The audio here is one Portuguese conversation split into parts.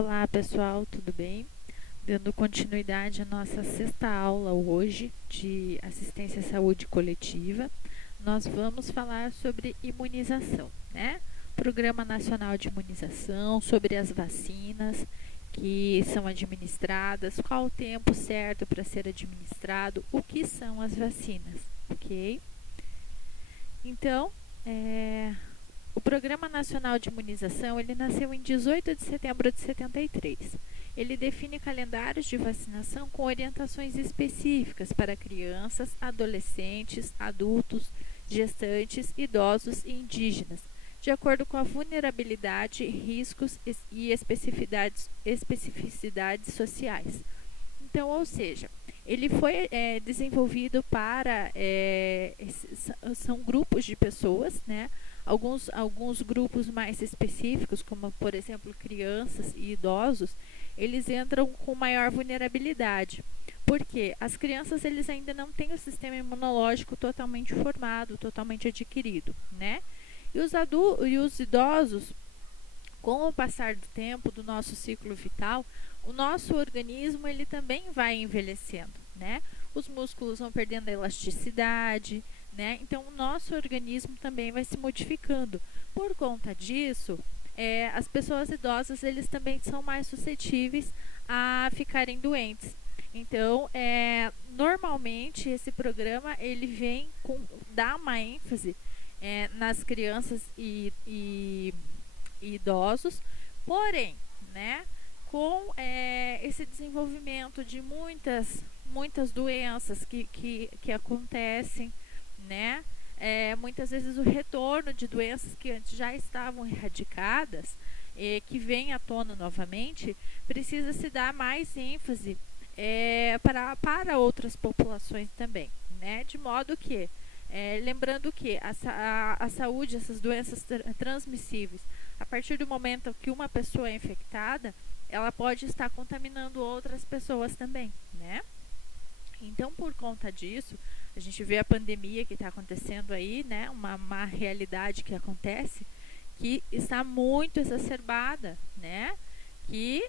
Olá pessoal, tudo bem? Dando continuidade à nossa sexta aula hoje de assistência à saúde coletiva, nós vamos falar sobre imunização, né? Programa Nacional de Imunização, sobre as vacinas que são administradas, qual o tempo certo para ser administrado, o que são as vacinas, ok? Então, o Programa Nacional de Imunização, ele nasceu em 18 de setembro de 73. Ele define calendários de vacinação com orientações específicas para crianças, adolescentes, adultos, gestantes, idosos e indígenas, de acordo com a vulnerabilidade, riscos e especificidades sociais. Então, ou seja, ele foi desenvolvido para, são grupos de pessoas, né? Alguns grupos mais específicos, como por exemplo crianças e idosos, eles entram com maior vulnerabilidade. Porque as crianças eles ainda não têm o sistema imunológico totalmente formado, totalmente adquirido, né? E os idosos, com o passar do tempo, do nosso ciclo vital, o nosso organismo ele também vai envelhecendo, né? Os músculos vão perdendo a elasticidade, né? Então, o nosso organismo também vai se modificando. Por conta disso, as pessoas idosas eles também são mais suscetíveis a ficarem doentes. Então, normalmente, esse programa ele vem dar uma ênfase nas crianças e idosos, porém, né, com esse desenvolvimento de muitas doenças que acontecem, né, muitas vezes o retorno de doenças que antes já estavam erradicadas, que vem à tona novamente, precisa se dar mais ênfase para outras populações também, né, de modo que lembrando que a saúde, essas doenças transmissíveis, a partir do momento que uma pessoa é infectada, ela pode estar contaminando outras pessoas também, né? Então, por conta disso, a gente vê a pandemia que está acontecendo aí, né? Uma realidade que acontece, que está muito exacerbada, né? Que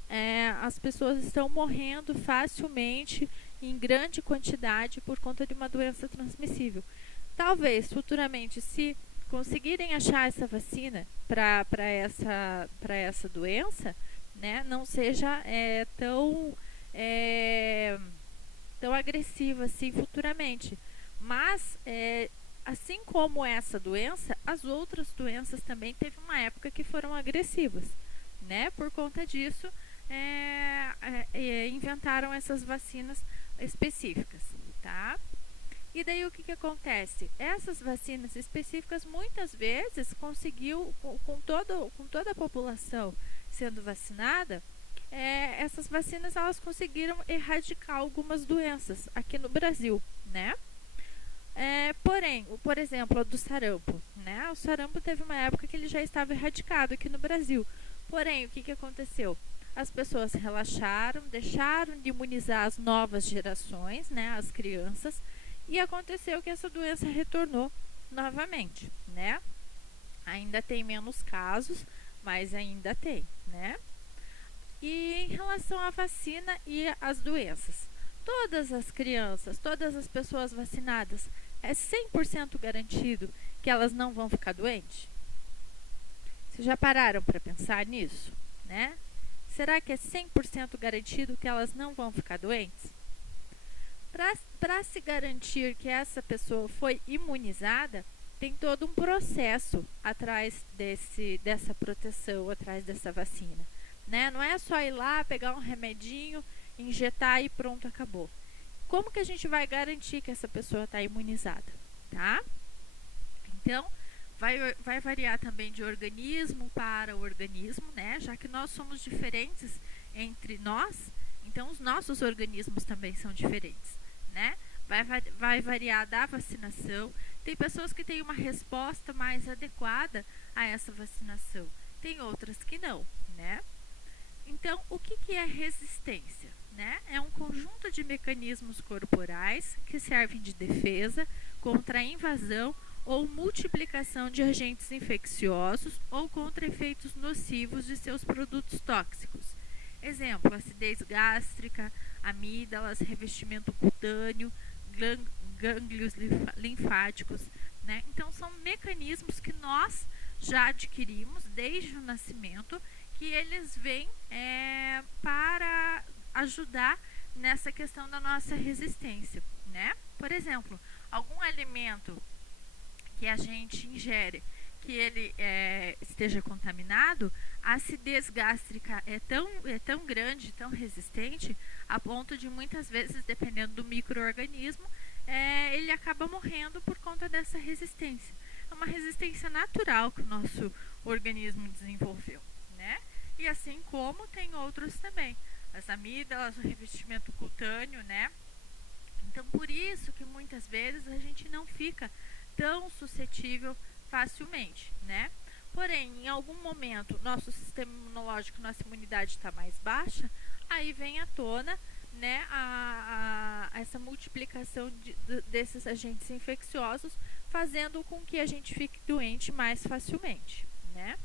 as pessoas estão morrendo facilmente, em grande quantidade, por conta de uma doença transmissível. Talvez, futuramente, se conseguirem achar essa vacina para essa doença, né, não seja tão agressiva assim futuramente. Mas, assim como essa doença, as outras doenças também teve uma época que foram agressivas, né? Por conta disso, inventaram essas vacinas específicas, tá? E daí o que acontece? Essas vacinas específicas muitas vezes conseguiu, com toda a população sendo vacinada, essas vacinas elas conseguiram erradicar algumas doenças aqui no Brasil, né? Porém, por exemplo, a do sarampo, né? O sarampo teve uma época que ele já estava erradicado aqui no Brasil. Porém, o que aconteceu? As pessoas relaxaram, deixaram de imunizar as novas gerações, né? As crianças, e aconteceu que essa doença retornou novamente, né? Ainda tem menos casos, mas ainda tem, né? E em relação à vacina e às doenças, todas as crianças, todas as pessoas vacinadas, é 100% garantido que elas não vão ficar doentes? Vocês já pararam para pensar nisso, né? Será que é 100% garantido que elas não vão ficar doentes? Para se garantir que essa pessoa foi imunizada, tem todo um processo atrás dessa proteção, atrás dessa vacina, né? Não é só ir lá, pegar um remedinho, injetar e pronto, acabou. Como que a gente vai garantir que essa pessoa está imunizada, tá? Então, vai variar também de organismo para organismo, né? Já que nós somos diferentes entre nós, então os nossos organismos também são diferentes, né? Vai variar da vacinação. Tem pessoas que têm uma resposta mais adequada a essa vacinação. Tem outras que não, né? Então, o que é resistência? Né? É um conjunto de mecanismos corporais que servem de defesa contra a invasão ou multiplicação de agentes infecciosos ou contra efeitos nocivos de seus produtos tóxicos. Exemplo, acidez gástrica, amígdalas, revestimento cutâneo, gânglios linfáticos, né? Então são mecanismos que nós já adquirimos desde o nascimento, que eles vêm para ajudar nessa questão da nossa resistência, né? Por exemplo, algum alimento que a gente ingere que ele esteja contaminado, a acidez gástrica é tão grande, tão resistente, a ponto de muitas vezes, dependendo do micro-organismo, ele acaba morrendo por conta dessa resistência. É uma resistência natural que o nosso organismo desenvolveu, né? E assim como tem outros também, as amígdalas, o revestimento cutâneo, né? Então, por isso que muitas vezes a gente não fica tão suscetível facilmente, né? Porém, em algum momento, nosso sistema imunológico, nossa imunidade está mais baixa, aí vem à tona, né, essa multiplicação desses agentes infecciosos, fazendo com que a gente fique doente mais facilmente, né?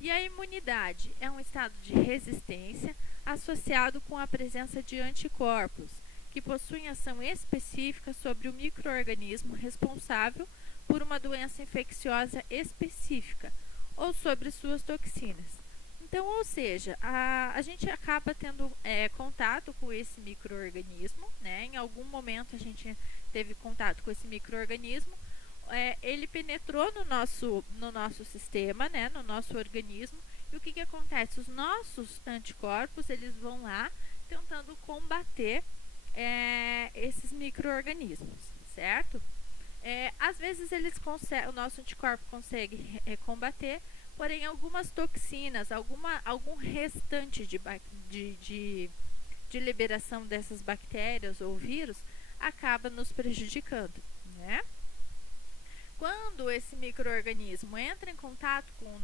E a imunidade é um estado de resistência associado com a presença de anticorpos, que possuem ação específica sobre o micro-organismo responsável por uma doença infecciosa específica ou sobre suas toxinas. Então, ou seja, a gente acaba tendo contato com esse micro-organismo, né? Em algum momento a gente teve contato com esse micro-organismo, ele penetrou no nosso sistema, né? No nosso organismo, e o que acontece? Os nossos anticorpos, eles vão lá tentando combater esses micro-organismos, certo? Às vezes o nosso anticorpo consegue combater, porém algumas toxinas, algum restante de liberação dessas bactérias ou vírus acaba nos prejudicando, né? Quando esse micro-organismo entra em contato com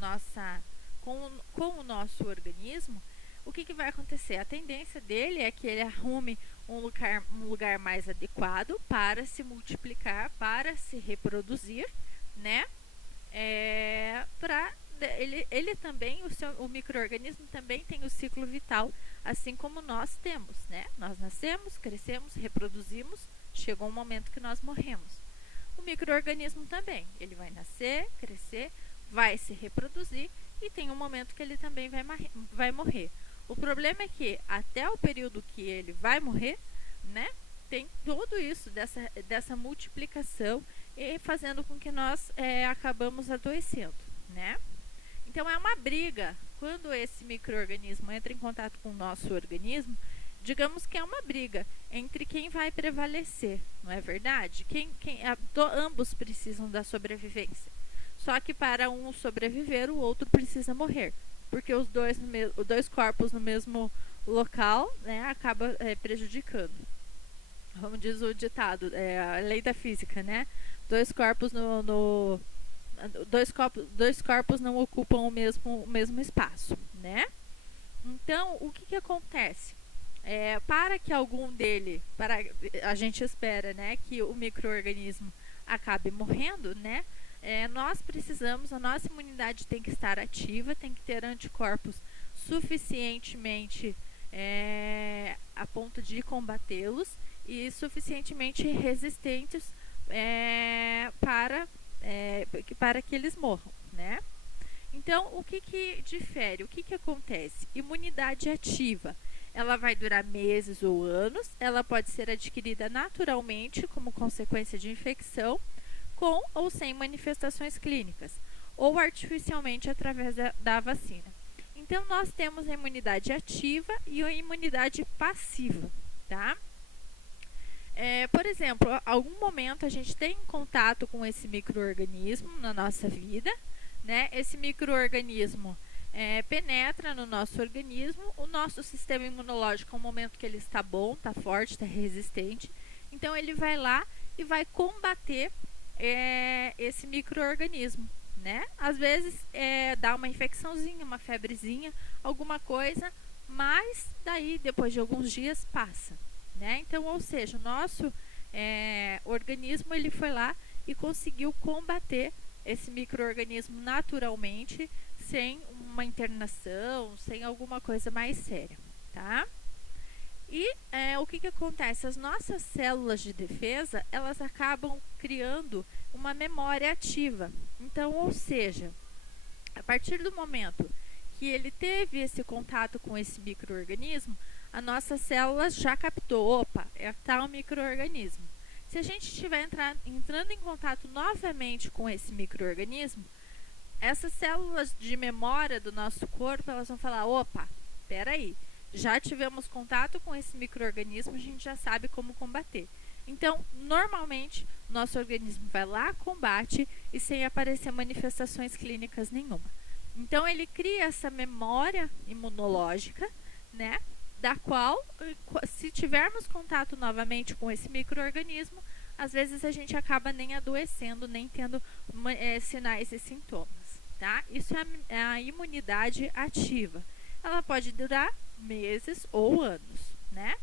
o nosso organismo, o que vai acontecer? A tendência dele é que ele arrume um lugar mais adequado para se multiplicar, para se reproduzir, né? Ele também, o micro-organismo também tem o ciclo vital, assim como nós temos, né? Nós nascemos, crescemos, reproduzimos, chegou um momento que nós morremos. O micro-organismo também, ele vai nascer, crescer, vai se reproduzir e tem um momento que ele também vai morrer. O problema é que até o período que ele vai morrer, né, tem tudo isso dessa multiplicação e fazendo com que nós acabamos adoecendo, né? Então é uma briga. Quando esse micro-organismo entra em contato com o nosso organismo, digamos que é uma briga entre quem vai prevalecer, não é verdade? Ambos precisam da sobrevivência. Só que para um sobreviver, o outro precisa morrer. Porque os dois corpos no mesmo local, né, acaba prejudicando. Como diz o ditado, a lei da física, né? Dois corpos não ocupam o mesmo espaço, né? Então, o que acontece? Para que a gente espera, né, que o micro-organismo acabe morrendo, né? Nós precisamos, a nossa imunidade tem que estar ativa, tem que ter anticorpos suficientemente a ponto de combatê-los e suficientemente resistentes para que eles morram, né? Então, o que difere? O que acontece? Imunidade ativa. Ela vai durar meses ou anos, ela pode ser adquirida naturalmente como consequência de infecção, com ou sem manifestações clínicas, ou artificialmente através da vacina. Então, nós temos a imunidade ativa e a imunidade passiva, tá? Por exemplo, algum momento a gente tem contato com esse micro-organismo na nossa vida, né? Esse micro-organismo penetra no nosso organismo, o nosso sistema imunológico, é um momento que ele está bom, está forte, está resistente, então ele vai lá e vai combater esse micro-organismo, né? Às vezes dá uma infecçãozinha, uma febrezinha, alguma coisa, mas daí depois de alguns dias passa, né? Então, ou seja, o nosso organismo ele foi lá e conseguiu combater esse micro-organismo naturalmente, sem uma internação, sem alguma coisa mais séria, tá? E o que acontece? As nossas células de defesa, elas acabam criando uma memória ativa. Então, ou seja, a partir do momento que ele teve esse contato com esse micro-organismo, a nossa célula já captou, opa, é tal micro-organismo. Se a gente estiver entrando em contato novamente com esse micro-organismo, essas células de memória do nosso corpo, elas vão falar, opa, peraí, já tivemos contato com esse micro-organismo, a gente já sabe como combater. Então, normalmente, nosso organismo vai lá, combate e sem aparecer manifestações clínicas nenhuma. Então, ele cria essa memória imunológica, né, da qual, se tivermos contato novamente com esse micro-organismo, às vezes a gente acaba nem adoecendo, nem tendo sinais e sintomas, tá? Isso é a imunidade ativa. Ela pode durar meses ou anos, né?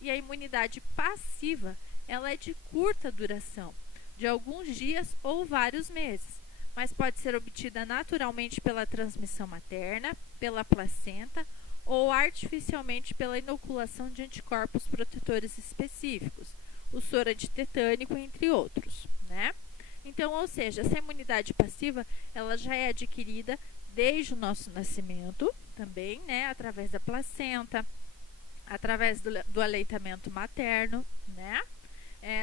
E a imunidade passiva, ela é de curta duração, de alguns dias ou vários meses, mas pode ser obtida naturalmente pela transmissão materna, pela placenta ou artificialmente pela inoculação de anticorpos protetores específicos, o soro antitetânico, entre outros, né? Então, ou seja, essa imunidade passiva, ela já é adquirida desde o nosso nascimento, também, né, através da placenta, através do aleitamento materno, né?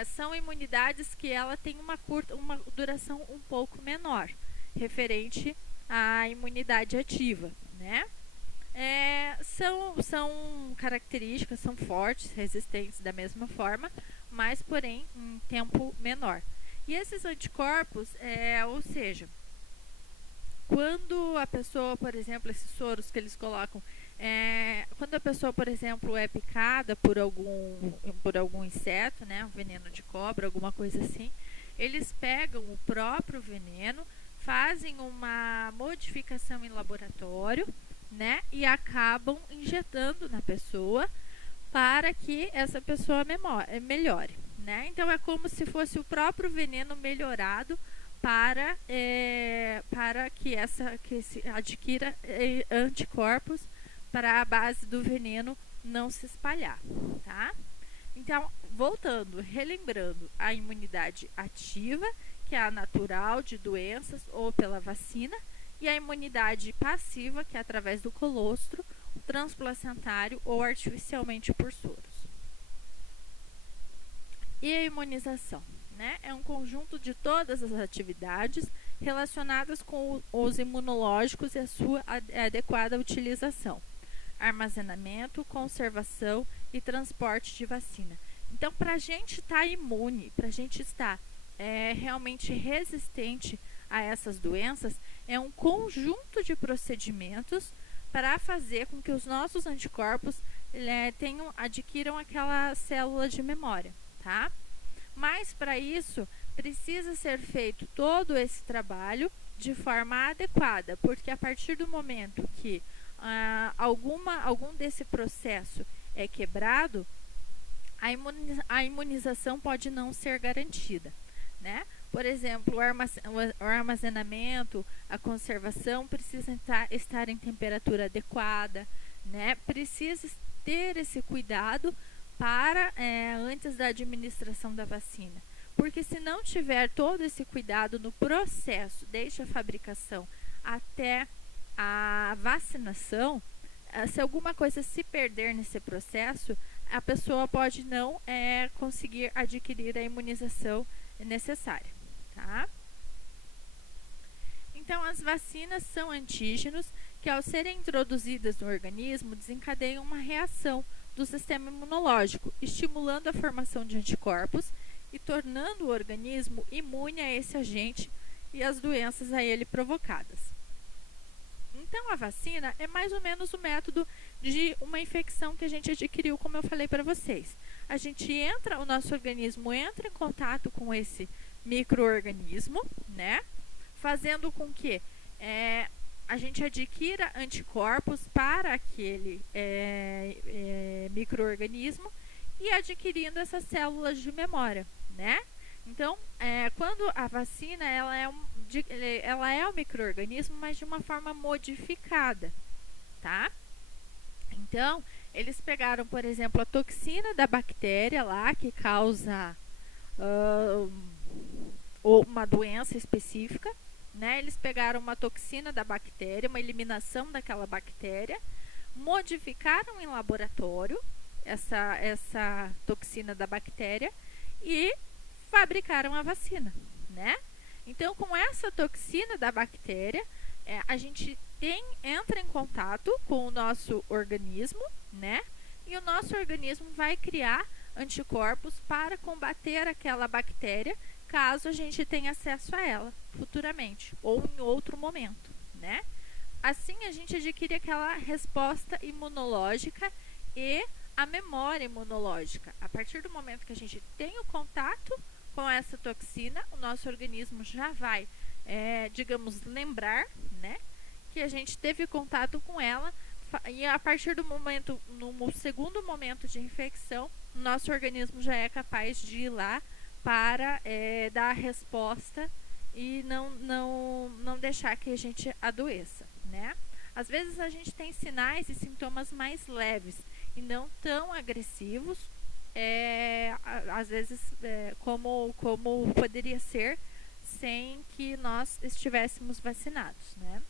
São imunidades que ela tem uma duração um pouco menor, referente à imunidade ativa, né? São características, são fortes, resistentes da mesma forma, mas porém em tempo menor. E esses anticorpos, ou seja, quando a pessoa, por exemplo, esses soros que eles colocam, quando a pessoa, por exemplo, é picada por algum inseto, né, um veneno de cobra, alguma coisa assim, eles pegam o próprio veneno, fazem uma modificação em laboratório, né, e acabam injetando na pessoa para que essa pessoa melhore, né? Então é como se fosse o próprio veneno melhorado para que se adquira anticorpos para a base do veneno não se espalhar, tá? Então, voltando, relembrando, a imunidade ativa, que é a natural de doenças ou pela vacina, e a imunidade passiva, que é através do colostro, transplacentário ou artificialmente por soros. E a imunização, né? É um conjunto de todas as atividades relacionadas com os imunológicos e a sua adequada utilização. Armazenamento, conservação e transporte de vacina. Então, para a gente estar imune, para a gente estar realmente resistente a essas doenças, é um conjunto de procedimentos para fazer com que os nossos anticorpos adquiram aquela célula de memória, tá? Mas para isso precisa ser feito todo esse trabalho de forma adequada, porque a partir do momento que algum desse processo é quebrado, a imunização pode não ser garantida, né? Por exemplo, o armazenamento, a conservação precisa estar em temperatura adequada, né? Precisa ter esse cuidado para antes da administração da vacina. Porque se não tiver todo esse cuidado no processo, desde a fabricação até a vacinação, se alguma coisa se perder nesse processo, a pessoa pode não conseguir adquirir a imunização necessária, tá? Então, as vacinas são antígenos que, ao serem introduzidas no organismo, desencadeiam uma reação do sistema imunológico, estimulando a formação de anticorpos e tornando o organismo imune a esse agente e às doenças a ele provocadas. Então, a vacina é mais ou menos o método de uma infecção que a gente adquiriu, como eu falei para vocês. O nosso organismo entra em contato com esse micro-organismo, né? Fazendo com que a gente adquira anticorpos para aquele micro-organismo e adquirindo essas células de memória, né? Então, quando a vacina ela ela é um micro-organismo, mas de uma forma modificada, tá? Então, eles pegaram, por exemplo, a toxina da bactéria lá, que causa uma doença específica, né? Eles pegaram uma toxina da bactéria, uma eliminação daquela bactéria, modificaram em laboratório essa toxina da bactéria e fabricaram a vacina, né? Então, com essa toxina da bactéria, a gente entra em contato com o nosso organismo, né? E o nosso organismo vai criar anticorpos para combater aquela bactéria, caso a gente tenha acesso a ela futuramente ou em outro momento, né? Assim, a gente adquire aquela resposta imunológica e a memória imunológica. A partir do momento que a gente tem o contato com essa toxina, o nosso organismo já vai, digamos, lembrar, né, que a gente teve contato com ela, e a partir do momento, no segundo momento de infecção, o nosso organismo já é capaz de ir lá para dar a resposta e não deixar que a gente adoeça, né? Às vezes a gente tem sinais e sintomas mais leves e não tão agressivos, às vezes como poderia ser sem que nós estivéssemos vacinados, né?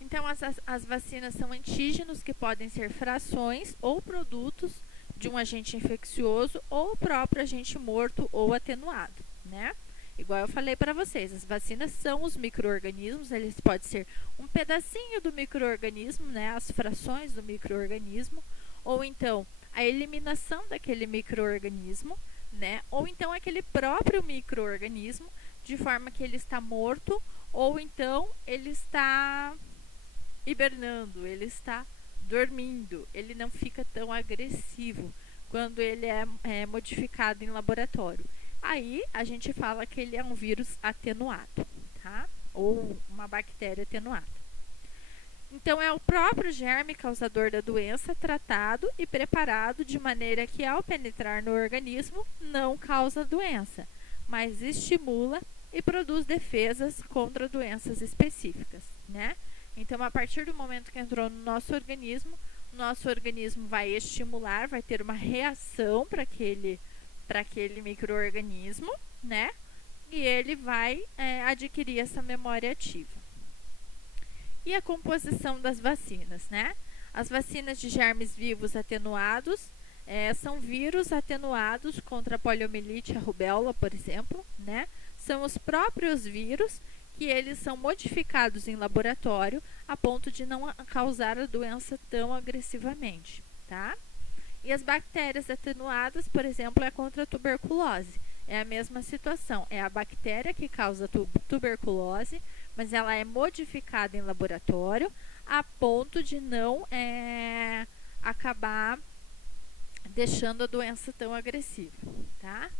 Então, as vacinas são antígenos que podem ser frações ou produtos de um agente infeccioso ou o próprio agente morto ou atenuado, né? Igual eu falei para vocês, as vacinas são os micro-organismos, eles podem ser um pedacinho do micro-organismo, né? As frações do micro-organismo, ou então a eliminação daquele micro-organismo, né? Ou então aquele próprio micro-organismo, de forma que ele está morto, ou então ele está hibernando, ele está dormindo, ele não fica tão agressivo quando ele é modificado em laboratório. Aí a gente fala que ele é um vírus atenuado, tá? Ou uma bactéria atenuada. Então, é o próprio germe causador da doença tratado e preparado de maneira que, ao penetrar no organismo, não causa doença, mas estimula e produz defesas contra doenças específicas, né? Então, a partir do momento que entrou no nosso organismo vai estimular, vai ter uma reação para aquele micro-organismo, né? E ele vai adquirir essa memória ativa. E a composição das vacinas, né? As vacinas de germes vivos atenuados são vírus atenuados contra a poliomielite e a rubéola, por exemplo, né? São os próprios vírus que eles são modificados em laboratório a ponto de não causar a doença tão agressivamente, tá? E as bactérias atenuadas, por exemplo, é contra a tuberculose. É a mesma situação, é a bactéria que causa tuberculose, mas ela é modificada em laboratório a ponto de não acabar deixando a doença tão agressiva, tá?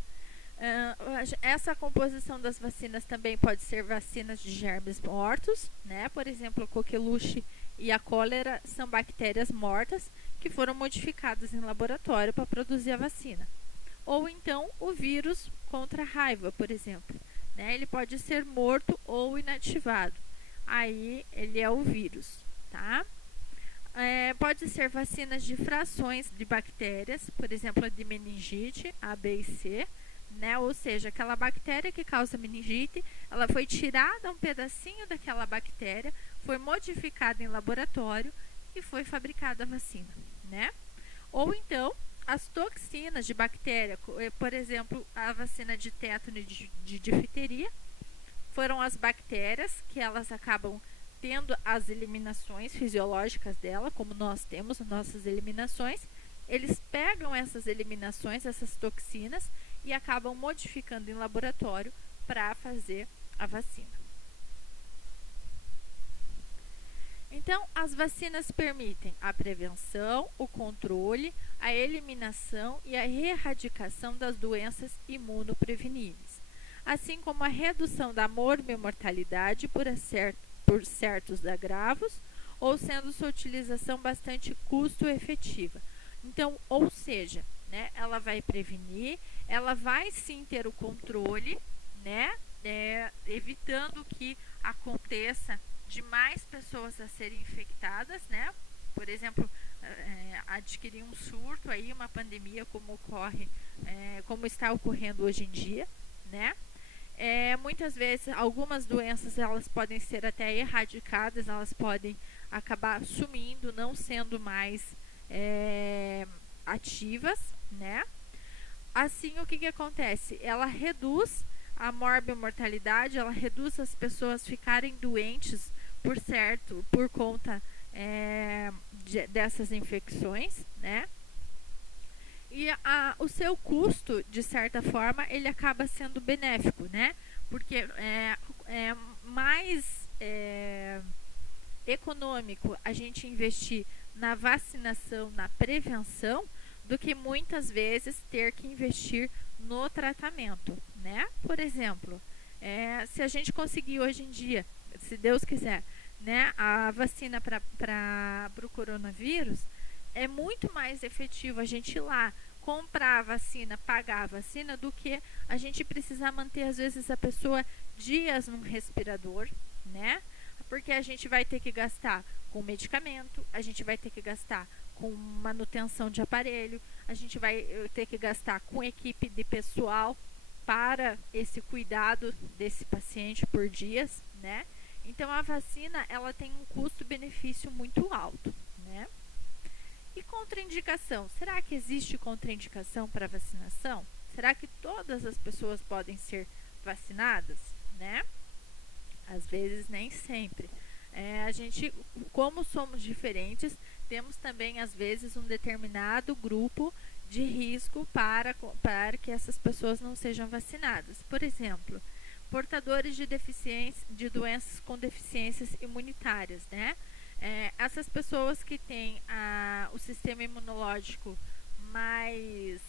Essa composição das vacinas também pode ser vacinas de germes mortos, né? Por exemplo, a coqueluche e a cólera são bactérias mortas que foram modificadas em laboratório para produzir a vacina. Ou então o vírus contra a raiva, por exemplo, né? Ele pode ser morto ou inativado. Aí ele é o vírus, tá? Pode ser vacinas de frações de bactérias, por exemplo, a de meningite, A, B e C, né? Ou seja, aquela bactéria que causa meningite, ela foi tirada um pedacinho daquela bactéria, foi modificada em laboratório e foi fabricada a vacina, né? Ou então, as toxinas de bactéria, por exemplo, a vacina de tétano e de difteria, foram as bactérias que elas acabam tendo as eliminações fisiológicas dela, como nós temos nossas eliminações. Eles pegam essas eliminações, essas toxinas, e acabam modificando em laboratório para fazer a vacina. Então, as vacinas permitem a prevenção, o controle, a eliminação e a erradicação das doenças imunopreveníveis, assim como a redução da morbimortalidade por certos agravos, ou sendo sua utilização bastante custo-efetiva. Então, ou seja, né, ela vai prevenir, ela vai sim ter o controle, né, evitando que aconteça de mais pessoas a serem infectadas, né? Por exemplo, adquirir um surto aí, uma pandemia como ocorre, como está ocorrendo hoje em dia, né? Muitas vezes algumas doenças elas podem ser até erradicadas, elas podem acabar sumindo, não sendo mais ativas, né? Assim, o que acontece? Ela reduz a morbimortalidade, ela reduz as pessoas ficarem doentes por conta dessas infecções, né? E o seu custo, de certa forma, ele acaba sendo benéfico, né? Porque é mais econômico a gente investir na vacinação, na prevenção, do que muitas vezes ter que investir no tratamento, né? Por exemplo, se a gente conseguir hoje em dia, se Deus quiser, né, a vacina para o coronavírus, é muito mais efetivo a gente ir lá comprar a vacina, pagar a vacina, do que a gente precisar manter, às vezes, a pessoa dias num respirador, né? Porque a gente vai ter que gastar com medicamento, a gente vai ter que gastar com manutenção de aparelho, a gente vai ter que gastar com equipe de pessoal para esse cuidado desse paciente por dias, né? Então a vacina ela tem um custo-benefício muito alto, né? E contraindicação? Será que existe contraindicação para vacinação? Será que todas as pessoas podem ser vacinadas, né? Às vezes nem sempre. A gente, como somos diferentes, temos também às vezes um determinado grupo de risco para que essas pessoas não sejam vacinadas. Por exemplo, portadores de doenças com deficiências imunitárias, né? Essas pessoas que têm o sistema imunológico mais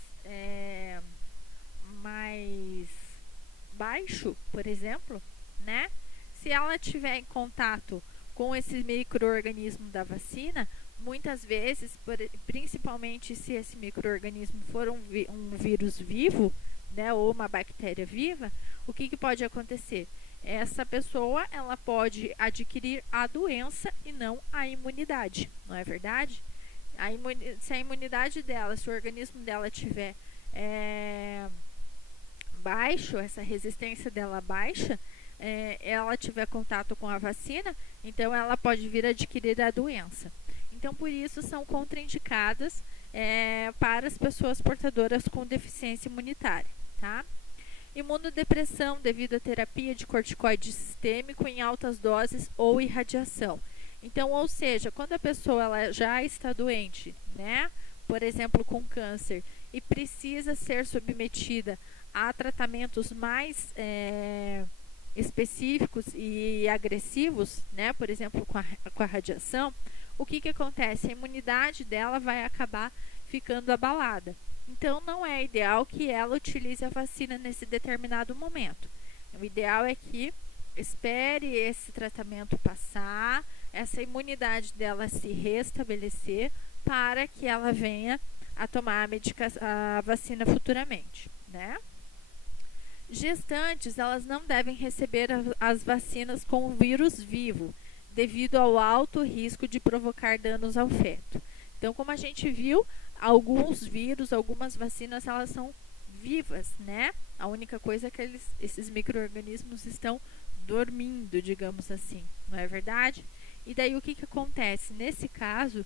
baixo, por exemplo, né? Se ela tiver em contato com esse micro-organismo da vacina, muitas vezes, principalmente se esse micro-organismo for um vírus vivo, né, ou uma bactéria viva, o que pode acontecer? Essa pessoa ela pode adquirir a doença e não a imunidade, não é verdade? Se a imunidade dela, se o organismo dela tiver baixo, essa resistência dela baixa, ela tiver contato com a vacina, então ela pode vir adquirir a doença. Então, por isso, são contraindicadas para as pessoas portadoras com deficiência imunitária, tá? Imunodepressão devido à terapia de corticoide sistêmico em altas doses ou irradiação. Então, ou seja, quando a pessoa ela já está doente, né? Por exemplo, com câncer, e precisa ser submetida a tratamentos mais específicos e agressivos, né? Por exemplo, com a radiação, o que acontece? A imunidade dela vai acabar ficando abalada. Então, não é ideal que ela utilize a vacina nesse determinado momento. O ideal é que espere esse tratamento passar, essa imunidade dela se restabelecer, para que ela venha a tomar a vacina futuramente, né? Gestantes, elas não devem receber as vacinas com o vírus vivo, devido ao alto risco de provocar danos ao feto. Então, como a gente viu, alguns vírus, algumas vacinas, elas são vivas, né? A única coisa é que esses micro-organismos estão dormindo, digamos assim, não é verdade? E daí o que acontece? Nesse caso,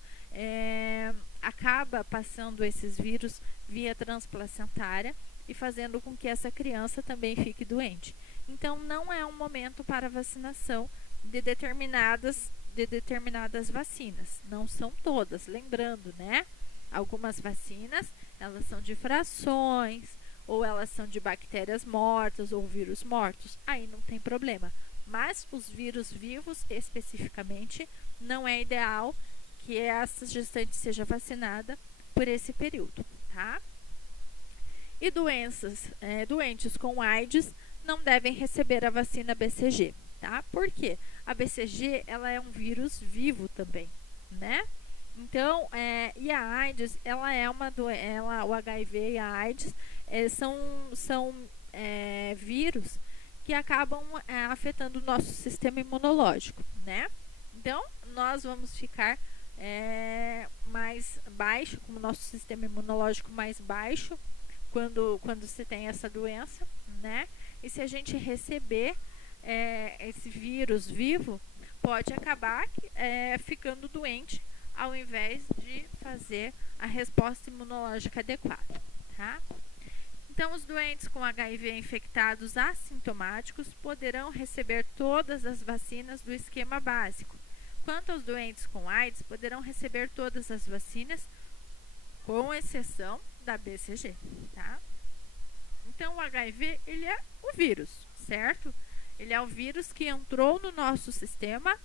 acaba passando esses vírus via transplacentária e fazendo com que essa criança também fique doente. Então, não é um momento para vacinação de determinadas vacinas. Não são todas, lembrando, né? Algumas vacinas, elas são de frações, ou elas são de bactérias mortas ou vírus mortos. Aí não tem problema. Mas os vírus vivos, especificamente, não é ideal que essa gestante seja vacinada por esse período, tá? E doentes com AIDS não devem receber a vacina BCG, tá? Por quê? A BCG, ela é um vírus vivo também, né? Então, e a AIDS, ela é o HIV e a AIDS são vírus que acabam afetando o nosso sistema imunológico, né? Então, nós vamos ficar mais baixo, com o nosso sistema imunológico mais baixo, quando se tem essa doença, né? E se a gente receber esse vírus vivo, pode acabar ficando doente, ao invés de fazer a resposta imunológica adequada, tá? Então, os doentes com HIV infectados assintomáticos poderão receber todas as vacinas do esquema básico. Quanto aos doentes com AIDS, poderão receber todas as vacinas, com exceção da BCG, tá? Então, o HIV, ele é o vírus, certo? Ele é o vírus que entrou no nosso sistema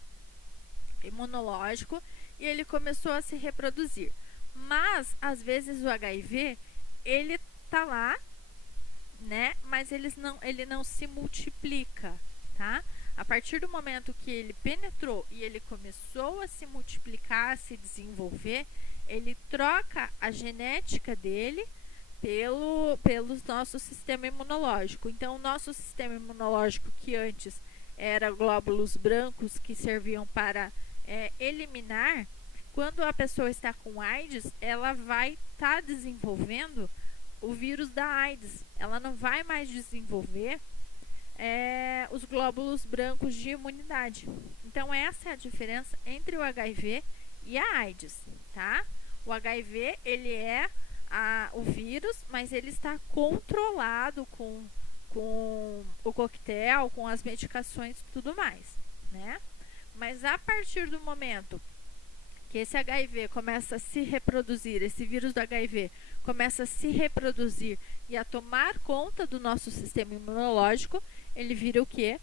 imunológico e ele começou a se reproduzir. Mas, às vezes, o HIV, ele tá lá, né? Mas ele não se multiplica, tá? A partir do momento que ele penetrou e ele começou a se multiplicar, a se desenvolver, ele troca a genética dele pelo nosso sistema imunológico. Então, o nosso sistema imunológico, que antes era glóbulos brancos que serviam para eliminar, quando a pessoa está com AIDS, ela vai estar desenvolvendo o vírus da AIDS. Ela não vai mais desenvolver os glóbulos brancos de imunidade. Então, essa é a diferença entre o HIV e a AIDS, tá? O HIV, ele é o vírus, mas ele está controlado com o coquetel, com as medicações e tudo mais, né? Mas a partir do momento que esse HIV começa a se reproduzir, esse vírus do HIV começa a se reproduzir e a tomar conta do nosso sistema imunológico, ele vira o quê?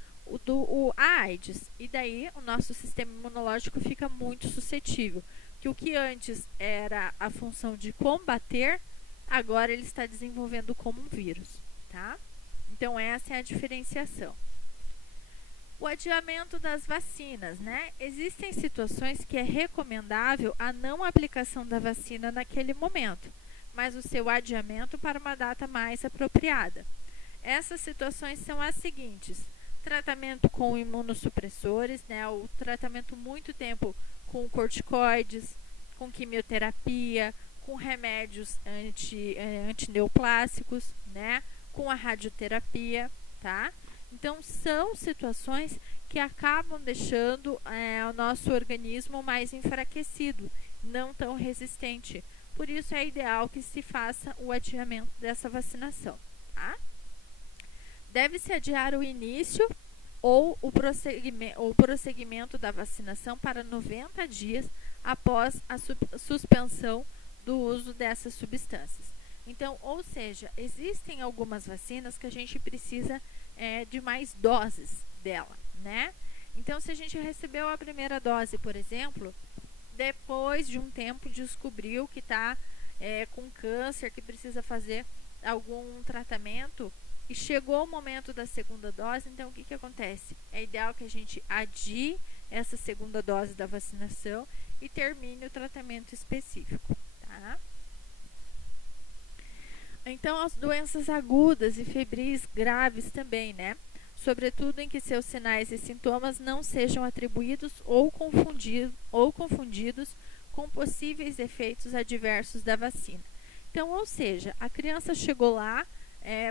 A AIDS. E daí o nosso sistema imunológico fica muito suscetível. Que o que antes era a função de combater, agora ele está desenvolvendo como um vírus, tá? Então, essa é a diferenciação. O adiamento das vacinas, né? Existem situações que é recomendável a não aplicação da vacina naquele momento, mas o seu adiamento para uma data mais apropriada. Essas situações são as seguintes: tratamento com imunossupressores, né? O tratamento muito tempo com corticoides, com quimioterapia, com remédios antineoplásicos, né? Com a radioterapia, tá? Então, são situações que acabam deixando o nosso organismo mais enfraquecido, não tão resistente. Por isso, é ideal que se faça o adiamento dessa vacinação, tá? Deve-se adiar o início ou o prosseguimento da vacinação para 90 dias após a suspensão do uso dessas substâncias. Então, ou seja, existem algumas vacinas que a gente precisa de mais doses dela, né? Então, se a gente recebeu a primeira dose, por exemplo, depois de um tempo descobriu que está com câncer, que precisa fazer algum tratamento, e chegou o momento da segunda dose, então o que acontece? É ideal que a gente adie essa segunda dose da vacinação e termine o tratamento específico, tá? Então, as doenças agudas e febris graves também, né? Sobretudo em que seus sinais e sintomas não sejam atribuídos ou confundidos com possíveis efeitos adversos da vacina. Então, ou seja, a criança chegou lá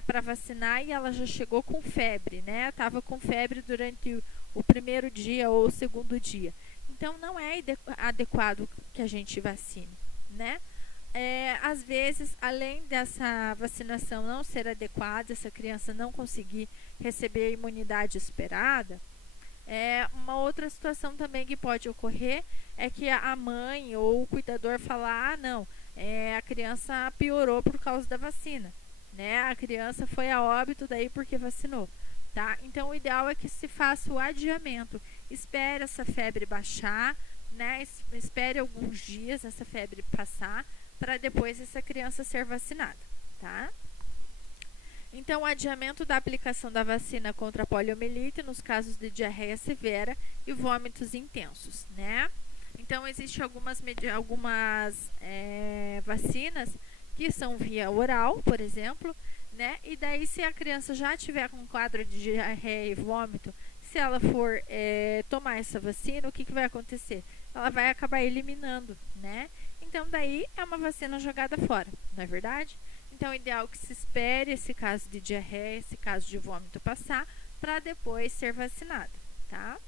para vacinar e ela já chegou com febre, né? Estava com febre durante o primeiro dia ou o segundo dia. Então, não é adequado que a gente vacine, né? Às vezes, além dessa vacinação não ser adequada, essa criança não conseguir receber a imunidade esperada, uma outra situação também que pode ocorrer é que a mãe ou o cuidador falar, não, a criança piorou por causa da vacina, né? A criança foi a óbito daí porque vacinou, tá? Então, o ideal é que se faça o adiamento, espere essa febre baixar, né? Espere alguns dias essa febre passar, para depois essa criança ser vacinada, tá? Então, o adiamento da aplicação da vacina contra a poliomielite nos casos de diarreia severa e vômitos intensos, né? Então, existem algumas vacinas que são via oral, por exemplo, né? E daí, se a criança já tiver com quadro de diarreia e vômito, se ela for tomar essa vacina, o que vai acontecer? Ela vai acabar eliminando, né? Então, daí é uma vacina jogada fora, não é verdade? Então, é ideal que se espere esse caso de diarreia, esse caso de vômito passar, para depois ser vacinado, tá?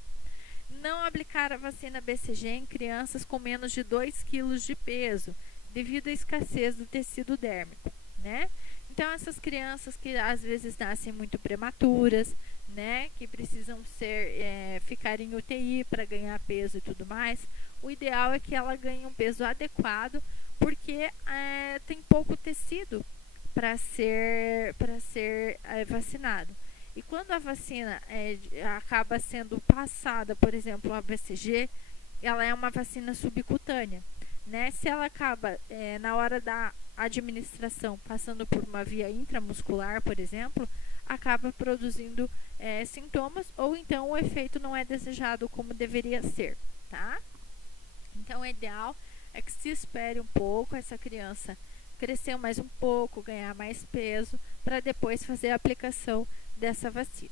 Não aplicar a vacina BCG em crianças com menos de 2 kg de peso, devido à escassez do tecido dérmico, né? Então, essas crianças que às vezes nascem muito prematuras, né, que precisam ficar em UTI para ganhar peso e tudo mais, o ideal é que ela ganhe um peso adequado, porque tem pouco tecido para ser vacinado. E quando a vacina acaba sendo passada, por exemplo, a BCG, ela é uma vacina subcutânea, né? Se ela acaba, na hora da administração, passando por uma via intramuscular, por exemplo, acaba produzindo sintomas, ou então o efeito não é desejado como deveria ser, tá? Então, o ideal é que se espere um pouco essa criança crescer mais um pouco, ganhar mais peso, para depois fazer a aplicação dessa vacina.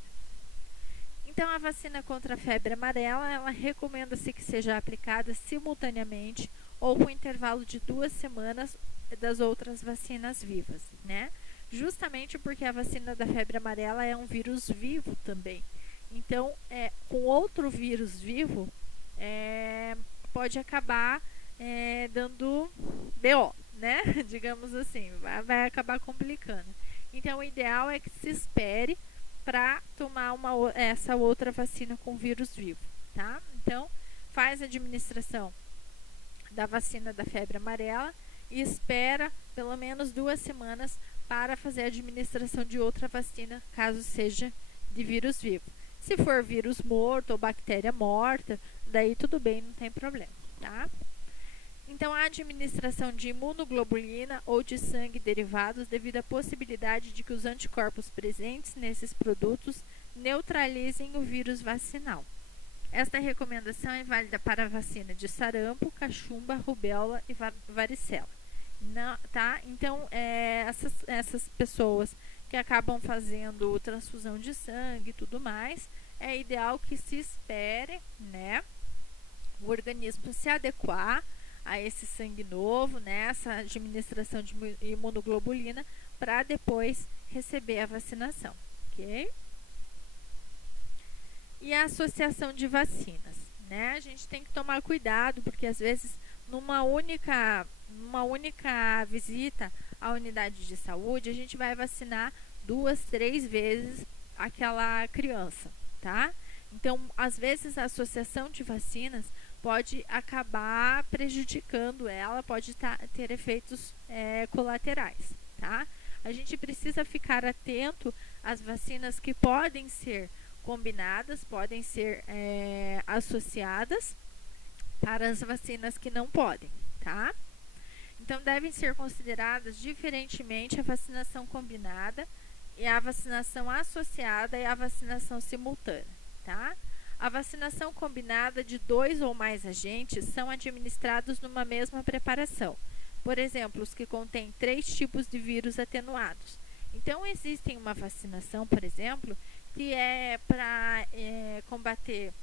Então, a vacina contra a febre amarela, ela recomenda-se que seja aplicada simultaneamente ou com intervalo de 2 semanas das outras vacinas vivas, né? Justamente porque a vacina da febre amarela é um vírus vivo também. Então, com outro vírus vivo, pode acabar dando BO, né? Digamos assim, vai acabar complicando. Então, o ideal é que se espere para tomar essa outra vacina com vírus vivo, tá? Então, faz a administração da vacina da febre amarela e espera pelo menos 2 semanas para fazer a administração de outra vacina, caso seja de vírus vivo. Se for vírus morto ou bactéria morta, daí tudo bem, não tem problema, tá? Então, a administração de imunoglobulina ou de sangue derivados devido à possibilidade de que os anticorpos presentes nesses produtos neutralizem o vírus vacinal. Esta recomendação é válida para a vacina de sarampo, cachumba, rubéola e varicela. Não, tá? Então, essas pessoas que acabam fazendo transfusão de sangue e tudo mais, é ideal que se espere, né, o organismo se adequar a esse sangue novo, né, essa administração de imunoglobulina, para depois receber a vacinação, ok? E a associação de vacinas, né? A gente tem que tomar cuidado, porque às vezes numa única visita à unidade de saúde, a gente vai vacinar 2, 3 vezes aquela criança, tá? Então, às vezes a associação de vacinas pode acabar prejudicando ela, pode ter efeitos colaterais, tá? A gente precisa ficar atento às vacinas que podem ser combinadas, podem ser associadas para as vacinas que não podem, tá? Então, devem ser consideradas diferentemente a vacinação combinada e a vacinação associada e a vacinação simultânea, tá? A vacinação combinada de 2 ou mais agentes são administrados numa mesma preparação. Por exemplo, os que contêm 3 tipos de vírus atenuados. Então, existe uma vacinação, por exemplo, que é para combater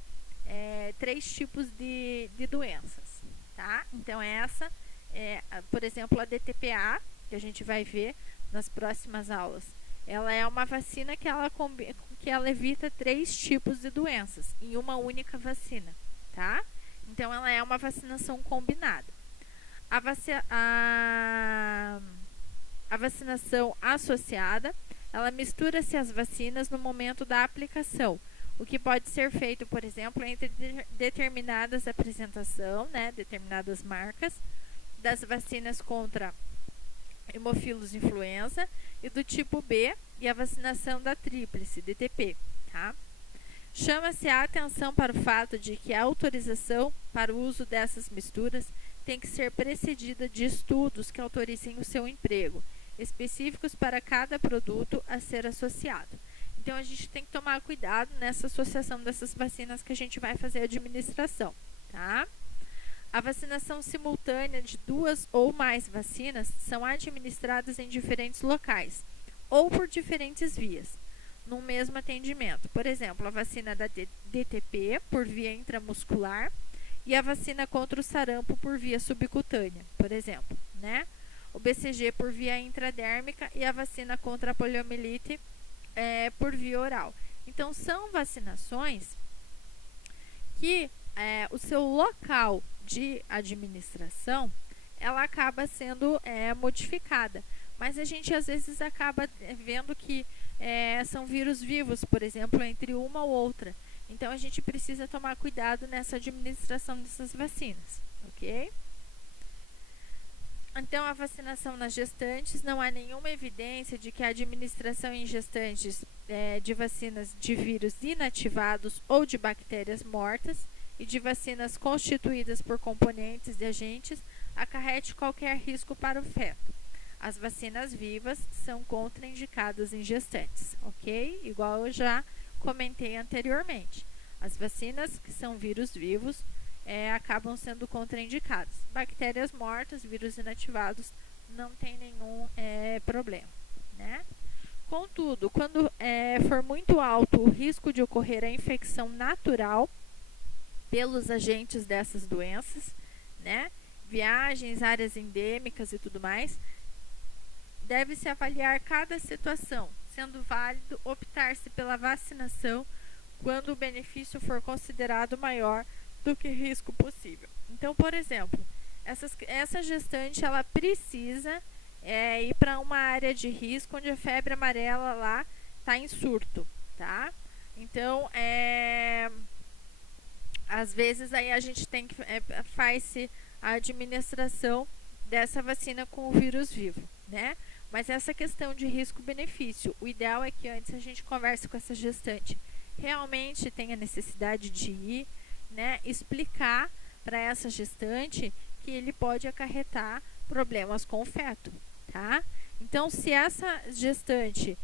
3 tipos de doenças, tá? Então, essa por exemplo, a DTPA, que a gente vai ver nas próximas aulas, ela é uma vacina que ela evita 3 tipos de doenças em uma única vacina, tá? Então, ela é uma vacinação combinada. A vacinação associada, ela mistura-se as vacinas no momento da aplicação, o que pode ser feito, por exemplo, entre determinadas apresentações, né, determinadas marcas, das vacinas contra hemofilos influenza e do tipo B e a vacinação da tríplice, DTP, tá? Chama-se a atenção para o fato de que a autorização para o uso dessas misturas tem que ser precedida de estudos que autorizem o seu emprego, específicos para cada produto a ser associado. Então, a gente tem que tomar cuidado nessa associação dessas vacinas que a gente vai fazer a administração, tá? A vacinação simultânea de 2 ou mais vacinas são administradas em diferentes locais, ou por diferentes vias, no mesmo atendimento. Por exemplo, a vacina da DTP por via intramuscular e a vacina contra o sarampo por via subcutânea, por exemplo, né? O BCG por via intradérmica e a vacina contra a poliomielite por via oral. Então, são vacinações que o seu local de administração, ela acaba sendo modificada. Mas a gente, às vezes, acaba vendo que são vírus vivos, por exemplo, entre uma ou outra. Então, a gente precisa tomar cuidado nessa administração dessas vacinas, ok? Então, a vacinação nas gestantes, não há nenhuma evidência de que a administração em gestantes de vacinas de vírus inativados ou de bactérias mortas e de vacinas constituídas por componentes de agentes acarrete qualquer risco para o feto. As vacinas vivas são contraindicadas em gestantes, ok? Igual eu já comentei anteriormente. As vacinas que são vírus vivos acabam sendo contraindicadas. Bactérias mortas, vírus inativados, não tem nenhum problema, né? Contudo, quando for muito alto o risco de ocorrer a infecção natural pelos agentes dessas doenças, né? Viagens, áreas endêmicas e tudo mais, deve-se avaliar cada situação, sendo válido optar-se pela vacinação quando o benefício for considerado maior do que risco possível. Então, por exemplo, essa gestante ela precisa ir para uma área de risco onde a febre amarela lá está em surto, tá? Então, às vezes aí a gente tem que faz-se a administração dessa vacina com o vírus vivo, né? Mas essa questão de risco-benefício, o ideal é que antes a gente converse com essa gestante, realmente tem a necessidade de ir, né, explicar para essa gestante que ele pode acarretar problemas com o feto, tá? Então, se essa gestante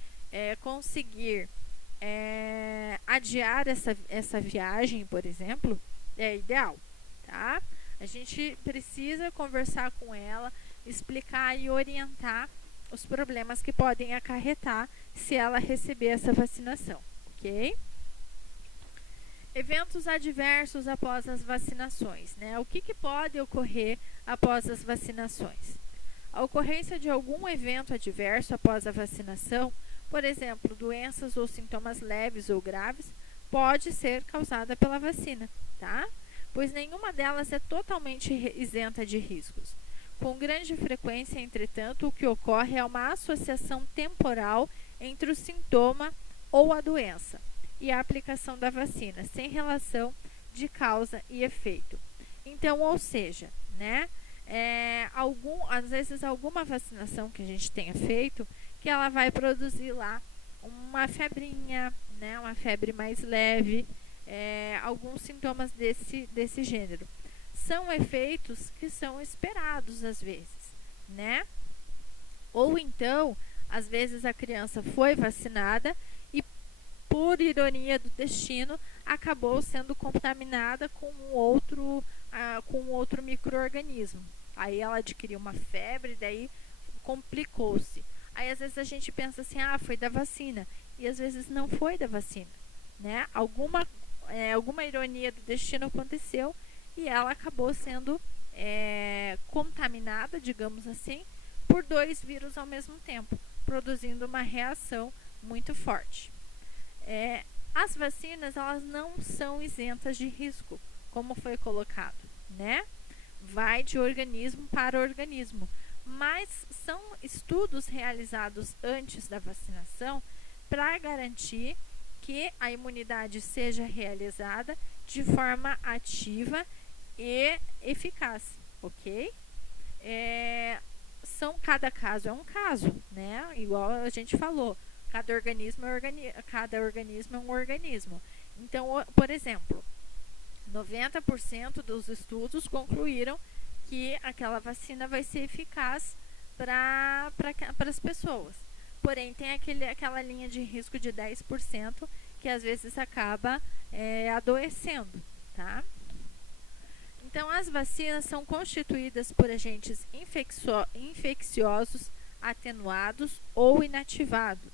conseguir adiar essa viagem, por exemplo, é ideal, tá? A gente precisa conversar com ela, explicar e orientar os problemas que podem acarretar se ela receber essa vacinação, ok? Eventos adversos após as vacinações, né? O que pode ocorrer após as vacinações? A ocorrência de algum evento adverso após a vacinação, por exemplo, doenças ou sintomas leves ou graves, pode ser causada pela vacina, tá? Pois nenhuma delas é totalmente isenta de riscos. Com grande frequência, entretanto, o que ocorre é uma associação temporal entre o sintoma ou a doença e a aplicação da vacina, sem relação de causa e efeito. Então, ou seja, né, às vezes alguma vacinação que a gente tenha feito, que ela vai produzir lá uma febrinha, né, uma febre mais leve, alguns sintomas desse gênero. São efeitos que são esperados às vezes, né? Ou então, às vezes a criança foi vacinada e, por ironia do destino, acabou sendo contaminada com outro micro-organismo. Aí ela adquiriu uma febre, daí complicou-se. Aí às vezes a gente pensa assim, foi da vacina. E às vezes não foi da vacina, né? Alguma ironia do destino aconteceu e ela acabou sendo contaminada, digamos assim, por 2 vírus ao mesmo tempo, produzindo uma reação muito forte. As vacinas, elas não são isentas de risco, como foi colocado, né? Vai de organismo para organismo, mas são estudos realizados antes da vacinação para garantir que a imunidade seja realizada de forma ativa e eficaz, ok? Cada caso é um caso, né? Igual a gente falou, cada organismo é um organismo. Então, por exemplo, 90% dos estudos concluíram que aquela vacina vai ser eficaz para as pessoas. Porém, tem aquela linha de risco de 10% que às vezes acaba adoecendo, tá? Então, as vacinas são constituídas por agentes infecciosos atenuados ou inativados,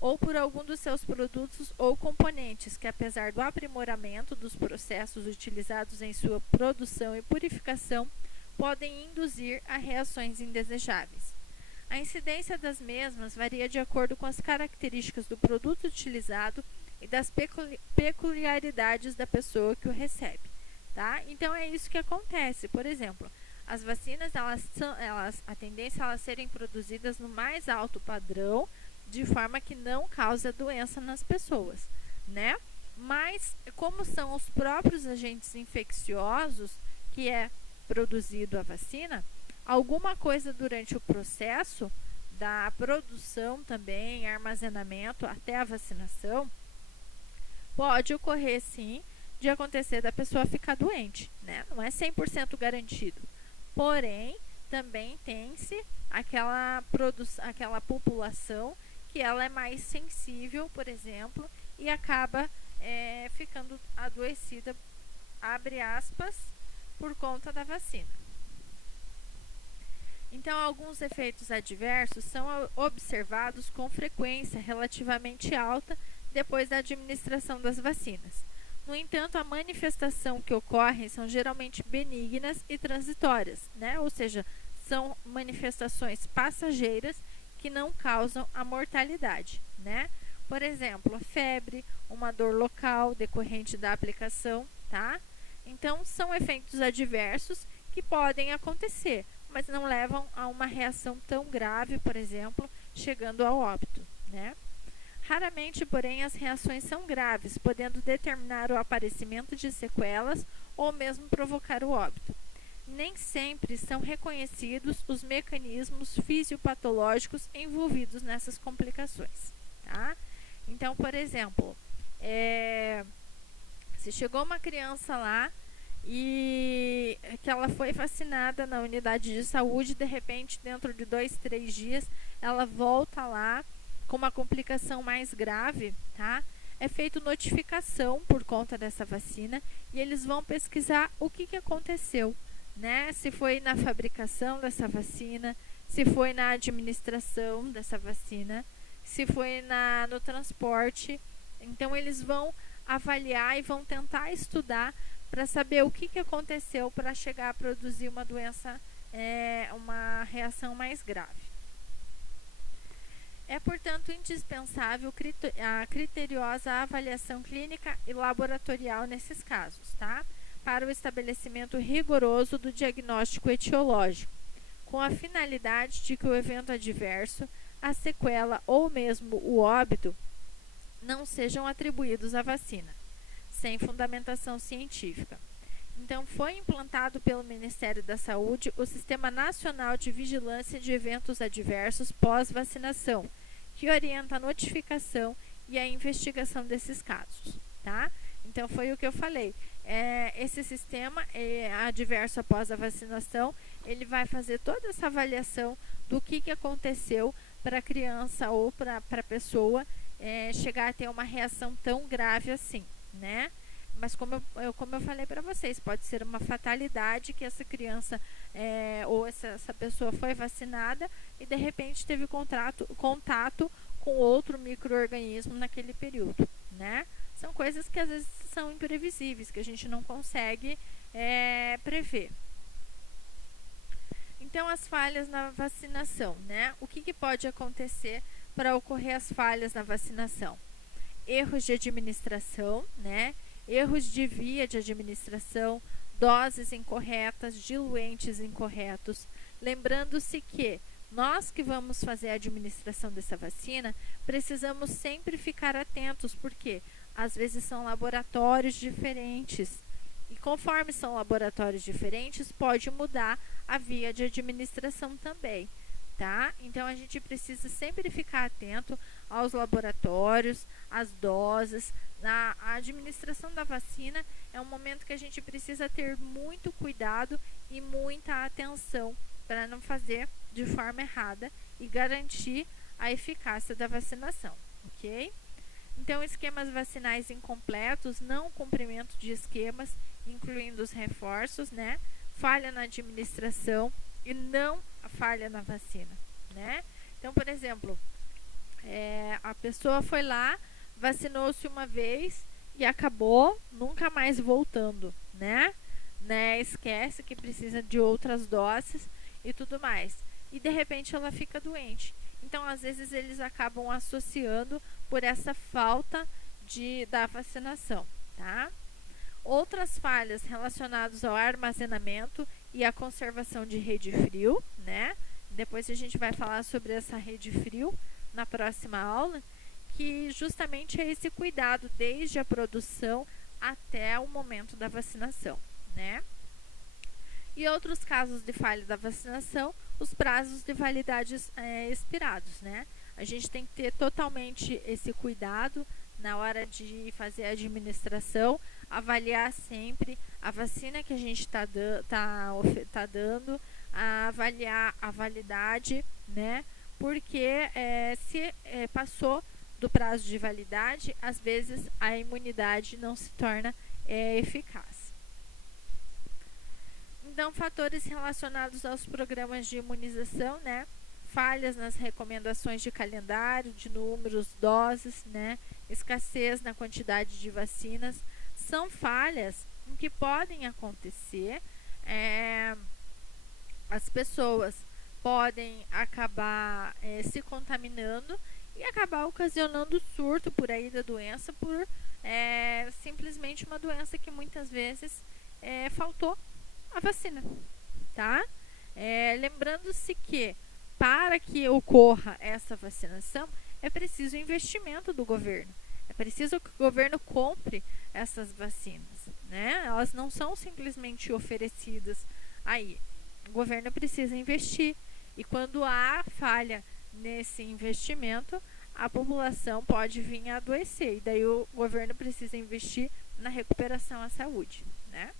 ou por algum dos seus produtos ou componentes que, apesar do aprimoramento dos processos utilizados em sua produção e purificação, podem induzir a reações indesejáveis. A incidência das mesmas varia de acordo com as características do produto utilizado e das peculiaridades da pessoa que o recebe. Tá? Então, é isso que acontece. Por exemplo, as vacinas, a tendência é elas serem produzidas no mais alto padrão, de forma que não causa doença nas pessoas, né? Mas, como são os próprios agentes infecciosos que é produzido a vacina, alguma coisa durante o processo da produção também, armazenamento até a vacinação, pode ocorrer sim de acontecer da pessoa ficar doente, né? Não é 100% garantido. Porém, também tem-se aquela população que ela é mais sensível, por exemplo, e acaba ficando adoecida, abre aspas, por conta da vacina. Então, alguns efeitos adversos são observados com frequência relativamente alta depois da administração das vacinas. No entanto, a manifestação que ocorrem são geralmente benignas e transitórias, né? Ou seja, são manifestações passageiras que não causam a mortalidade, né? Por exemplo, febre, uma dor local decorrente da aplicação, tá? Então, são efeitos adversos que podem acontecer, mas não levam a uma reação tão grave, por exemplo, chegando ao óbito, né? Raramente, porém, as reações são graves, podendo determinar o aparecimento de sequelas ou mesmo provocar o óbito. Nem sempre são reconhecidos os mecanismos fisiopatológicos envolvidos nessas complicações, tá? Então, por exemplo, se chegou uma criança lá e que ela foi vacinada na unidade de saúde, de repente, dentro de 2, 3 dias, ela volta lá com uma complicação mais grave, tá? É feita notificação por conta dessa vacina e eles vão pesquisar o que aconteceu, né? Se foi na fabricação dessa vacina, se foi na administração dessa vacina, se foi no transporte. Então, eles vão avaliar e vão tentar estudar para saber o que aconteceu para chegar a produzir uma doença, uma reação mais grave. É, portanto, indispensável a criteriosa avaliação clínica e laboratorial nesses casos, tá? Para o estabelecimento rigoroso do diagnóstico etiológico, com a finalidade de que o evento adverso, a sequela ou mesmo o óbito não sejam atribuídos à vacina, sem fundamentação científica. Então, foi implantado pelo Ministério da Saúde o Sistema Nacional de Vigilância de Eventos Adversos pós-vacinação, que orienta a notificação e a investigação desses casos, tá? Então, foi o que eu falei. Esse sistema adverso após a vacinação, ele vai fazer toda essa avaliação do que aconteceu para a criança ou para a pessoa chegar a ter uma reação tão grave assim, né? Mas como eu falei para vocês, pode ser uma fatalidade que essa criança ou essa pessoa foi vacinada e de repente teve contato com outro micro-organismo naquele período, né? São coisas que às vezes são imprevisíveis, que a gente não consegue prever. Então, as falhas na vacinação, né? O que pode acontecer para ocorrer as falhas na vacinação? Erros de administração, né? Erros de via de administração, doses incorretas, diluentes incorretos. Lembrando-se que nós que vamos fazer a administração dessa vacina, precisamos sempre ficar atentos, porque às vezes são laboratórios diferentes. E conforme são laboratórios diferentes, pode mudar a via de administração também, tá? Então, a gente precisa sempre ficar atento aos laboratórios, às doses. A administração da vacina é um momento que a gente precisa ter muito cuidado e muita atenção para não fazer de forma errada e garantir a eficácia da vacinação, ok? Então, esquemas vacinais incompletos, não cumprimento de esquemas, incluindo os reforços, né? Falha na administração e não a falha na vacina, né? Então, por exemplo, a pessoa foi lá, vacinou-se uma vez e acabou nunca mais voltando, né? Esquece que precisa de outras doses e tudo mais. E de repente ela fica doente. Então, às vezes, eles acabam associando por essa falta da vacinação, tá? Outras falhas relacionadas ao armazenamento e à conservação de rede frio, né? Depois a gente vai falar sobre essa rede frio na próxima aula, que justamente é esse cuidado desde a produção até o momento da vacinação, né? E outros casos de falha da vacinação, os prazos de validade expirados, né? A gente tem que ter totalmente esse cuidado na hora de fazer a administração, avaliar sempre a vacina que a gente tá dando, avaliar a validade, né? Porque se passou do prazo de validade, às vezes a imunidade não se torna eficaz. Então, fatores relacionados aos programas de imunização, né? Falhas nas recomendações de calendário, de números, doses, né? Escassez na quantidade de vacinas, são falhas em que podem acontecer. As pessoas podem acabar se contaminando e acabar ocasionando surto por aí da doença, por simplesmente uma doença que muitas vezes faltou a vacina, tá? Lembrando-se que para que ocorra essa vacinação é preciso investimento do governo, é preciso que o governo compre essas vacinas, né? Elas não são simplesmente oferecidas aí, o governo precisa investir, e quando há falha nesse investimento, a população pode vir a adoecer, e daí o governo precisa investir na recuperação à saúde, né?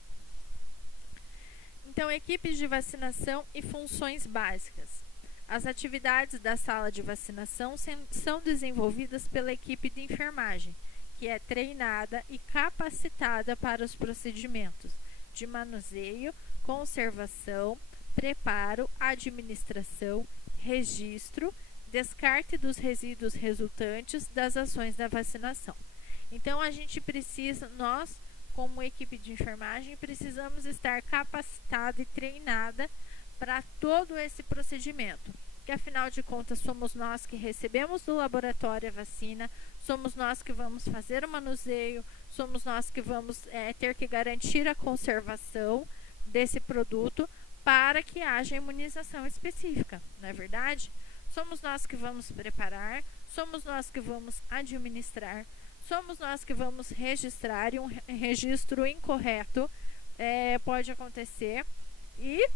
Então, equipes de vacinação e funções básicas. As atividades da sala de vacinação são desenvolvidas pela equipe de enfermagem, que é treinada e capacitada para os procedimentos de manuseio, conservação, preparo, administração, registro, descarte dos resíduos resultantes das ações da vacinação. Então, a gente precisa, nós, como equipe de enfermagem, precisamos estar capacitada e treinada para todo esse procedimento, que afinal de contas somos nós que recebemos do laboratório a vacina, somos nós que vamos fazer o manuseio, somos nós que vamos ter que garantir a conservação desse produto para que haja imunização específica, não é verdade? Somos nós que vamos preparar, somos nós que vamos administrar, somos nós que vamos registrar, e um registro incorreto pode acontecer, e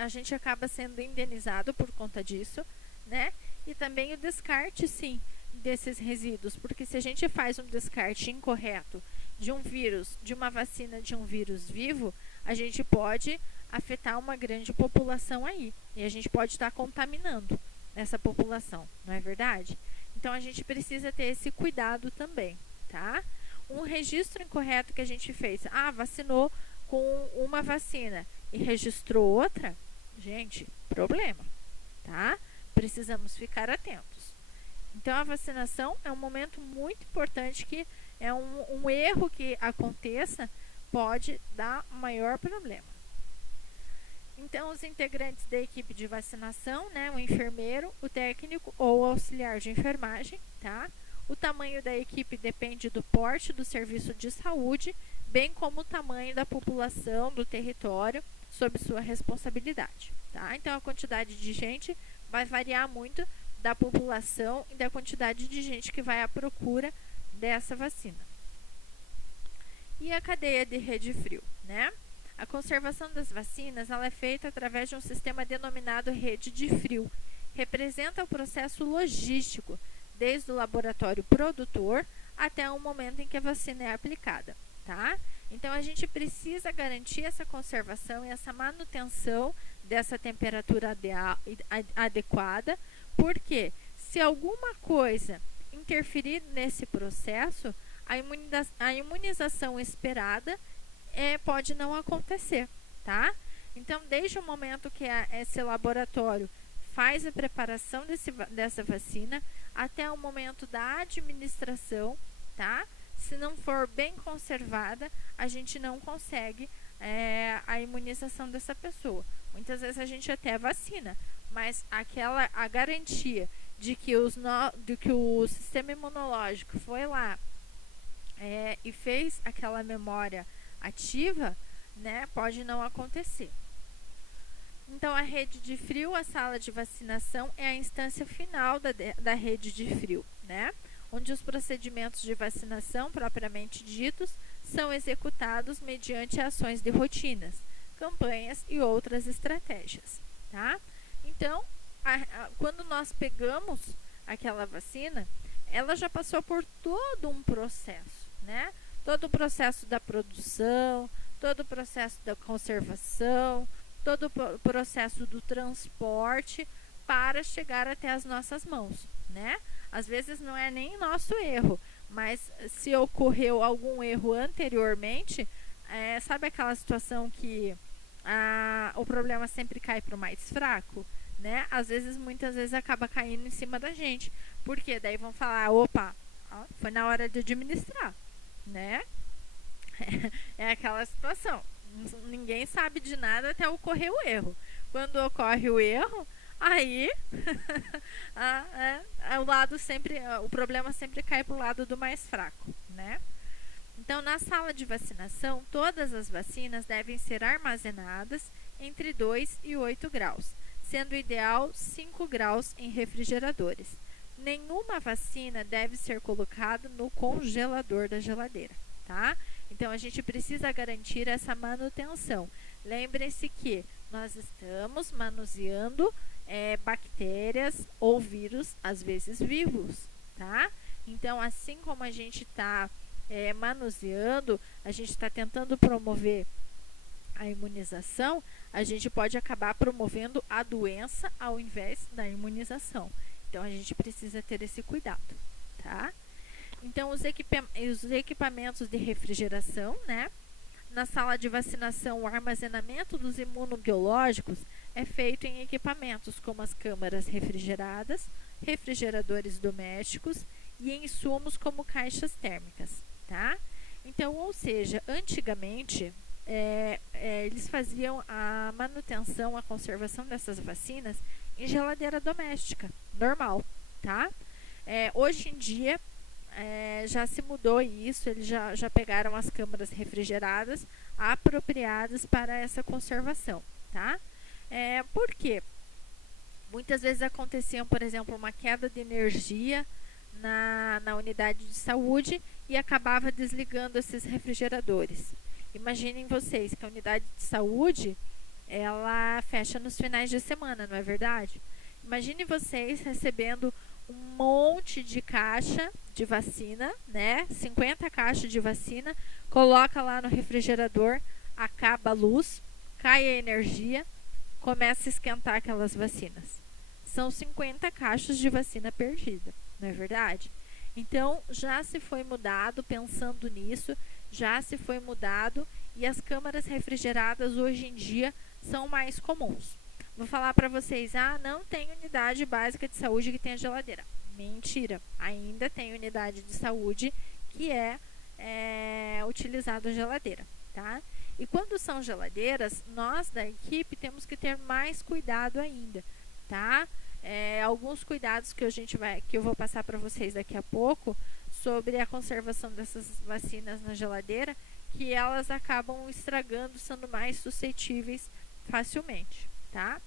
a gente acaba sendo indenizado por conta disso, né? E também o descarte, sim, desses resíduos, porque se a gente faz um descarte incorreto de um vírus, de uma vacina de um vírus vivo, a gente pode afetar uma grande população aí, e a gente pode estar contaminando essa população, não é verdade? Então, a gente precisa ter esse cuidado também, tá? Um registro incorreto que a gente fez, vacinou com uma vacina e registrou outra, gente, problema, tá? Precisamos ficar atentos. Então, a vacinação é um momento muito importante, que é um erro que aconteça, pode dar maior problema. Então, os integrantes da equipe de vacinação, né, o enfermeiro, o técnico ou o auxiliar de enfermagem, tá? O tamanho da equipe depende do porte do serviço de saúde, bem como o tamanho da população do território sob sua responsabilidade, tá? Então, a quantidade de gente vai variar muito da população e da quantidade de gente que vai à procura dessa vacina. E a cadeia de rede frio, né? A conservação das vacinas ela é feita através de um sistema denominado rede de frio. Representa o processo logístico, desde o laboratório produtor até o momento em que a vacina é aplicada, tá? Então, a gente precisa garantir essa conservação e essa manutenção dessa temperatura adequada, porque se alguma coisa interferir nesse processo, a imunização esperada pode não acontecer, tá? Então, desde o momento que esse laboratório faz a preparação dessa vacina até o momento da administração, tá? Se não for bem conservada, a gente não consegue a imunização dessa pessoa. Muitas vezes a gente até vacina, mas a garantia de que o sistema imunológico foi lá e fez aquela memória ativa, né, pode não acontecer. Então, a rede de frio, a sala de vacinação, é a instância final da rede de frio, né? Onde os procedimentos de vacinação, propriamente ditos, são executados mediante ações de rotinas, campanhas e outras estratégias, tá? Então, quando nós pegamos aquela vacina, ela já passou por todo um processo, né? Todo o processo da produção, todo o processo da conservação, todo o processo do transporte para chegar até as nossas mãos, né? Às vezes não é nem nosso erro, mas se ocorreu algum erro anteriormente, sabe aquela situação que o problema sempre cai para o mais fraco, né? Muitas vezes acaba caindo em cima da gente, porque daí vão falar, opa, foi na hora de administrar, né? É aquela situação. Ninguém sabe de nada até ocorrer o erro. Quando ocorre o erro, aí o problema sempre cai para o lado do mais fraco, né? Então, na sala de vacinação, todas as vacinas devem ser armazenadas entre 2 e 8 graus, sendo ideal 5 graus em refrigeradores. Nenhuma vacina deve ser colocada no congelador da geladeira, tá? Então, a gente precisa garantir essa manutenção. Lembrem-se que nós estamos manuseando bactérias ou vírus, às vezes vivos, tá? Então, assim como a gente está manuseando, a gente está tentando promover a imunização, a gente pode acabar promovendo a doença ao invés da imunização. Então, a gente precisa ter esse cuidado, tá? Então, os equipamentos de refrigeração, né? Na sala de vacinação, o armazenamento dos imunobiológicos é feito em equipamentos como as câmaras refrigeradas, refrigeradores domésticos e insumos como caixas térmicas, tá? Então, ou seja, antigamente, eles faziam a manutenção, a conservação dessas vacinas em geladeira doméstica, normal, tá? Hoje em dia, já se mudou isso, eles já pegaram as câmaras refrigeradas apropriadas para essa conservação, tá? Por quê? Muitas vezes aconteciam, por exemplo, uma queda de energia na unidade de saúde e acabava desligando esses refrigeradores. Imaginem vocês que a unidade de saúde, ela fecha nos finais de semana, não é verdade? Imagine vocês recebendo um monte de caixa de vacina, né? 50 caixas de vacina, coloca lá no refrigerador, acaba a luz, cai a energia, começa a esquentar aquelas vacinas. São 50 caixas de vacina perdida, não é verdade? Então, já se foi mudado, pensando nisso, já se foi mudado e as câmaras refrigeradas hoje em dia são mais comuns. Vou falar para vocês, não tem unidade básica de saúde que tenha geladeira. Mentira, ainda tem unidade de saúde que é utilizada a geladeira, tá? E quando são geladeiras, nós da equipe temos que ter mais cuidado ainda, tá? Alguns cuidados que eu vou passar para vocês daqui a pouco sobre a conservação dessas vacinas na geladeira, que elas acabam estragando, sendo mais suscetíveis facilmente, tá?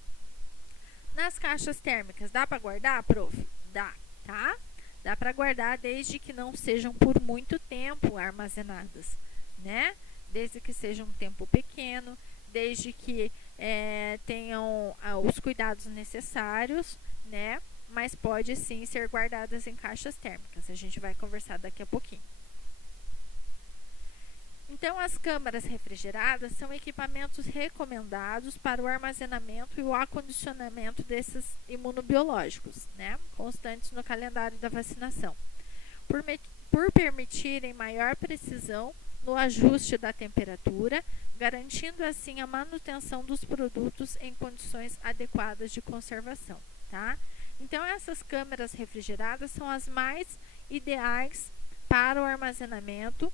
Nas caixas térmicas, dá para guardar, prof? Dá, tá? Dá para guardar desde que não sejam por muito tempo armazenadas, né? Desde que seja um tempo pequeno, desde que tenham os cuidados necessários, né? Mas pode sim ser guardadas em caixas térmicas. A gente vai conversar daqui a pouquinho. Então, as câmaras refrigeradas são equipamentos recomendados para o armazenamento e o acondicionamento desses imunobiológicos, né? Constantes no calendário da vacinação. Por permitirem maior precisão no ajuste da temperatura, garantindo assim a manutenção dos produtos em condições adequadas de conservação, tá? Então, essas câmaras refrigeradas são as mais ideais para o armazenamento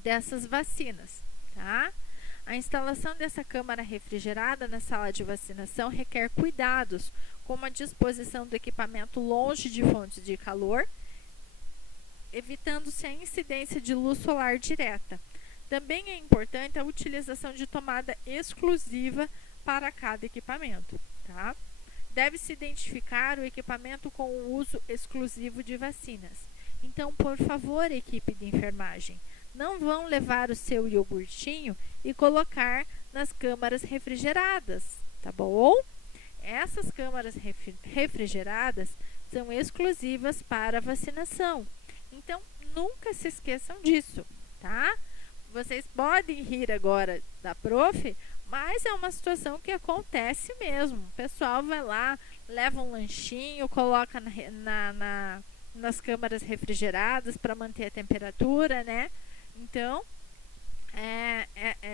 dessas vacinas, tá? A instalação dessa câmara refrigerada na sala de vacinação requer cuidados, como a disposição do equipamento longe de fontes de calor, evitando-se a incidência de luz solar direta. Também é importante a utilização de tomada exclusiva para cada equipamento, tá? Deve-se identificar o equipamento com o uso exclusivo de vacinas. Então, por favor, equipe de enfermagem, não vão levar o seu iogurtinho e colocar nas câmaras refrigeradas, tá bom? Essas câmaras refrigeradas são exclusivas para vacinação. Então, nunca se esqueçam disso, tá? Vocês podem rir agora da prof, mas é uma situação que acontece mesmo. O pessoal vai lá, leva um lanchinho, coloca nas câmaras refrigeradas para manter a temperatura, né? Então,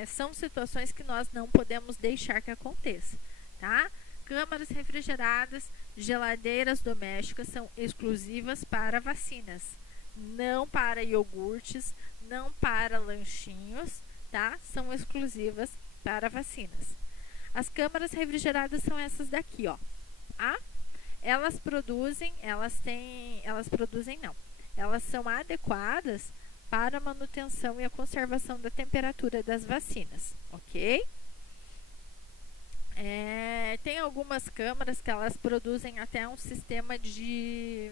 são situações que nós não podemos deixar que aconteça, tá? Câmaras refrigeradas, geladeiras domésticas são exclusivas para vacinas, não para iogurtes, não para lanchinhos, tá? São exclusivas para vacinas. As câmaras refrigeradas são essas daqui, ó. Elas são adequadas para a manutenção e a conservação da temperatura das vacinas, ok? Tem algumas câmaras que elas produzem até um sistema de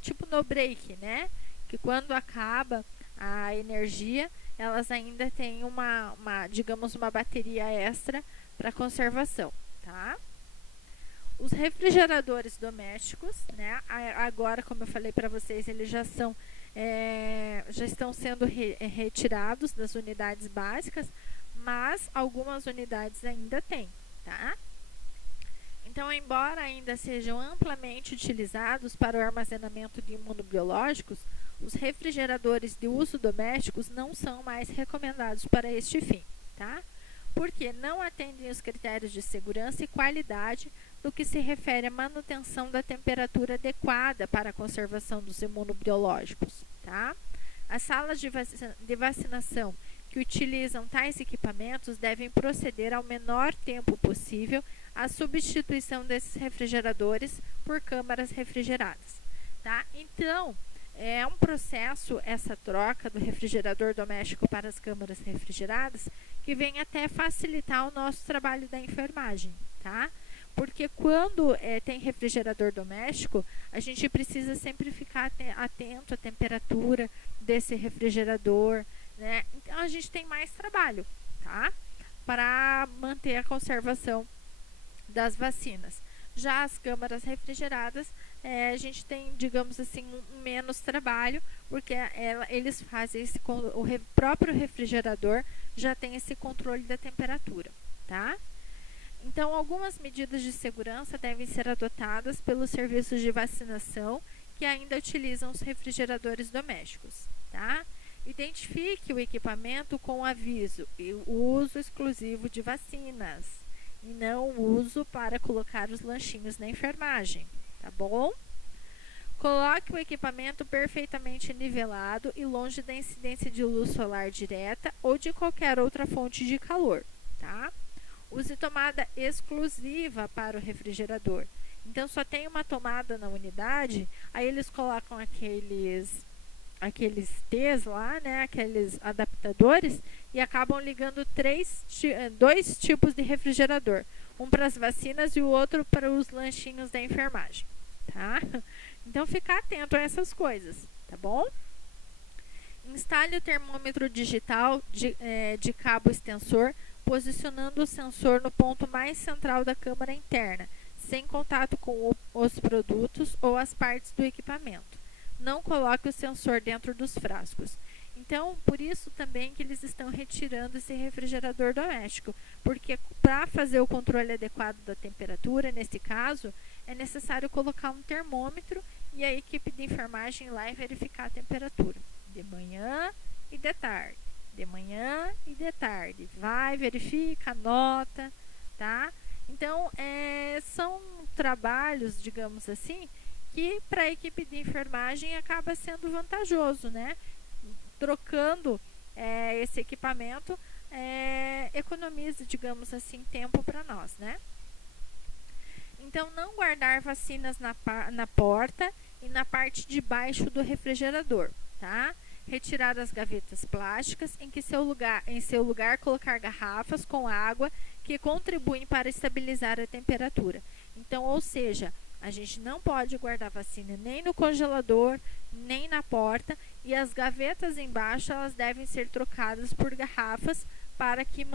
tipo no break, né? Que quando acaba a energia, elas ainda têm digamos, uma bateria extra para conservação, tá? Os refrigeradores domésticos, né? Agora, como eu falei para vocês, eles já estão sendo retirados das unidades básicas, mas algumas unidades ainda têm, tá? Então, embora ainda sejam amplamente utilizados para o armazenamento de imunobiológicos, os refrigeradores de uso domésticos não são mais recomendados para este fim, tá? Porque não atendem os critérios de segurança e qualidade no que se refere à manutenção da temperatura adequada para a conservação dos imunobiológicos, tá? As salas de vacinação que utilizam tais equipamentos devem proceder ao menor tempo possível à substituição desses refrigeradores por câmaras refrigeradas, tá? Então, é um processo essa troca do refrigerador doméstico para as câmaras refrigeradas que vem até facilitar o nosso trabalho da enfermagem, tá? Porque quando tem refrigerador doméstico, a gente precisa sempre ficar atento à temperatura desse refrigerador, né? Então, a gente tem mais trabalho, tá? Para manter a conservação das vacinas. Já as câmaras refrigeradas, a gente tem, digamos assim, menos trabalho, porque eles fazem o próprio refrigerador já tem esse controle da temperatura, tá? Então, algumas medidas de segurança devem ser adotadas pelos serviços de vacinação que ainda utilizam os refrigeradores domésticos, tá? Identifique o equipamento com aviso e o uso exclusivo de vacinas e não o uso para colocar os lanchinhos na enfermagem, tá bom? Coloque o equipamento perfeitamente nivelado e longe da incidência de luz solar direta ou de qualquer outra fonte de calor, tá? Use tomada exclusiva para o refrigerador. Então, só tem uma tomada na unidade, aí eles colocam aqueles T's lá, né, aqueles adaptadores, e acabam ligando dois tipos de refrigerador. Um para as vacinas e o outro para os lanchinhos da enfermagem, tá? Então, ficar atento a essas coisas, tá bom? Instale o termômetro digital de cabo extensor, posicionando o sensor no ponto mais central da câmara interna, sem contato com os produtos ou as partes do equipamento. Não coloque o sensor dentro dos frascos. Então, por isso também que eles estão retirando esse refrigerador doméstico, porque para fazer o controle adequado da temperatura, nesse caso, é necessário colocar um termômetro e a equipe de enfermagem lá e verificar a temperatura de manhã, e de tarde. De manhã e de tarde. Vai, verifica, anota, tá? Então, são trabalhos, digamos assim, que para a equipe de enfermagem acaba sendo vantajoso, né? Trocando esse equipamento, economiza, digamos assim, tempo para nós, né? Então, não guardar vacinas na porta e na parte de baixo do refrigerador, tá? Retirar as gavetas plásticas, em seu lugar colocar garrafas com água que contribuem para estabilizar a temperatura. Então, ou seja, a gente não pode guardar vacina nem no congelador, nem na porta, e as gavetas embaixo elas devem ser trocadas por garrafas para que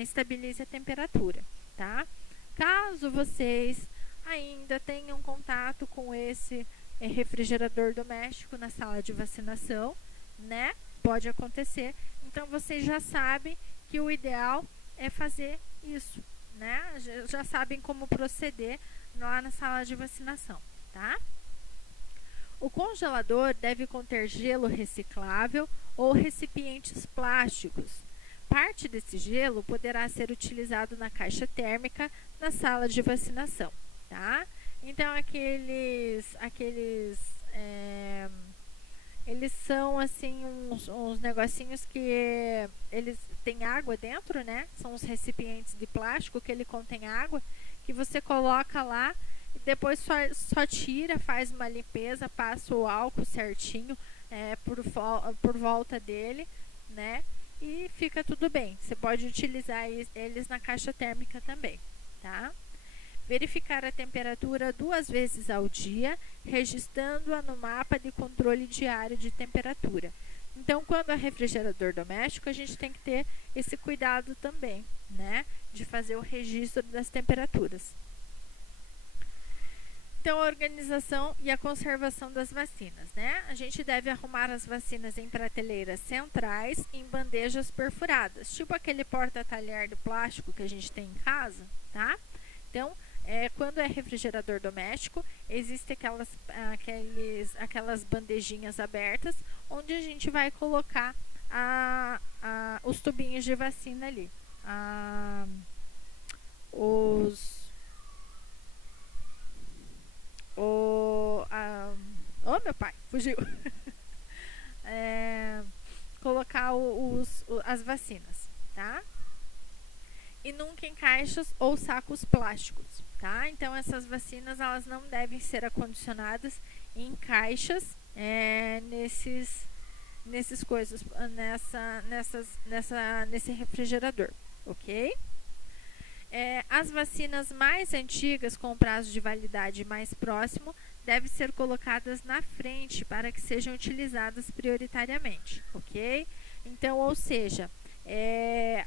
estabilize a temperatura, tá? Caso vocês ainda tenham contato com esse refrigerador doméstico na sala de vacinação, né? Pode acontecer. Então, vocês já sabem que o ideal é fazer isso, né? Já sabem como proceder lá na sala de vacinação, tá? O congelador deve conter gelo reciclável ou recipientes plásticos. Parte desse gelo poderá ser utilizado na caixa térmica na sala de vacinação, tá? Então, eles são assim uns negocinhos que eles têm água dentro, né? São os recipientes de plástico que ele contém água, que você coloca lá e depois só tira, faz uma limpeza, passa o álcool certinho por volta dele, né? E fica tudo bem. Você pode utilizar eles na caixa térmica também, tá? Verificar a temperatura 2 vezes ao dia, registrando-a no mapa de controle diário de temperatura. Então, quando é refrigerador doméstico, a gente tem que ter esse cuidado também, né? De fazer o registro das temperaturas. Então, a organização e a conservação das vacinas, né? A gente deve arrumar as vacinas em prateleiras centrais, em bandejas perfuradas, tipo aquele porta-talher de plástico que a gente tem em casa, tá? Então, quando é refrigerador doméstico, existem aquelas bandejinhas abertas, onde a gente vai colocar os tubinhos de vacina ali. Meu pai, fugiu. Colocar as vacinas, tá? E nunca em caixas ou sacos plásticos, tá? Então, essas vacinas, elas não devem ser acondicionadas em caixas, nesse refrigerador, ok? As vacinas mais antigas, com prazo de validade mais próximo, devem ser colocadas na frente para que sejam utilizadas prioritariamente, ok? Então, ou seja,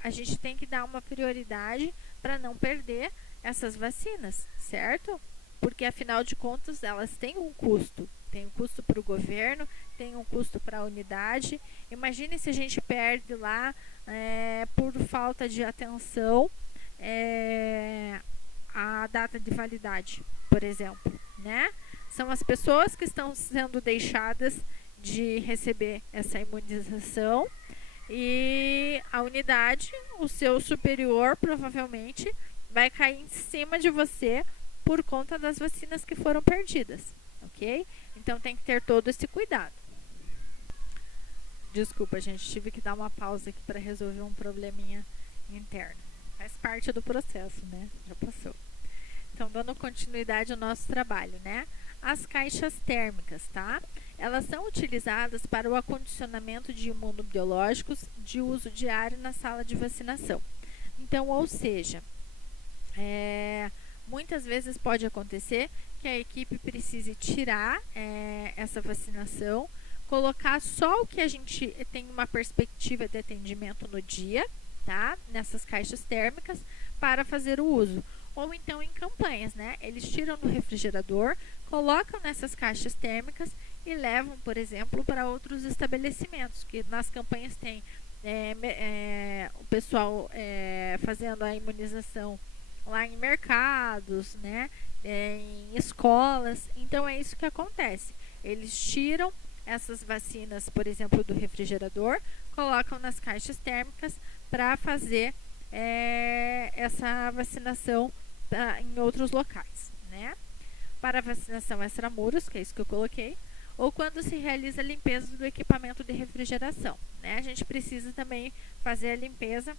a gente tem que dar uma prioridade para não perder essas vacinas, certo? Porque, afinal de contas, elas têm um custo. Tem um custo para o governo, tem um custo para a unidade. Imagine se a gente perde lá por falta de atenção a data de validade, por exemplo, né? São as pessoas que estão sendo deixadas de receber essa imunização e a unidade, o seu superior, provavelmente vai cair em cima de você por conta das vacinas que foram perdidas, ok? Então, tem que ter todo esse cuidado. Desculpa, gente, tive que dar uma pausa aqui para resolver um probleminha interno. Faz parte do processo, né? Já passou. Então, dando continuidade ao nosso trabalho, né? As caixas térmicas, tá? Elas são utilizadas para o acondicionamento de imunobiológicos de uso diário na sala de vacinação. Então, ou seja, muitas vezes pode acontecer que a equipe precise tirar essa vacinação, colocar só o que a gente tem uma perspectiva de atendimento no dia, tá? Nessas caixas térmicas para fazer o uso. Ou então em campanhas, né? Eles tiram do refrigerador, colocam nessas caixas térmicas e levam, por exemplo, para outros estabelecimentos, que nas campanhas tem o pessoal fazendo a imunização lá em mercados, né? Em escolas. Então, é isso que acontece. Eles tiram essas vacinas, por exemplo, do refrigerador, colocam nas caixas térmicas para fazer essa vacinação em outros locais, né? Para a vacinação extramuros, que é isso que eu coloquei, ou quando se realiza a limpeza do equipamento de refrigeração, né? A gente precisa também fazer a limpeza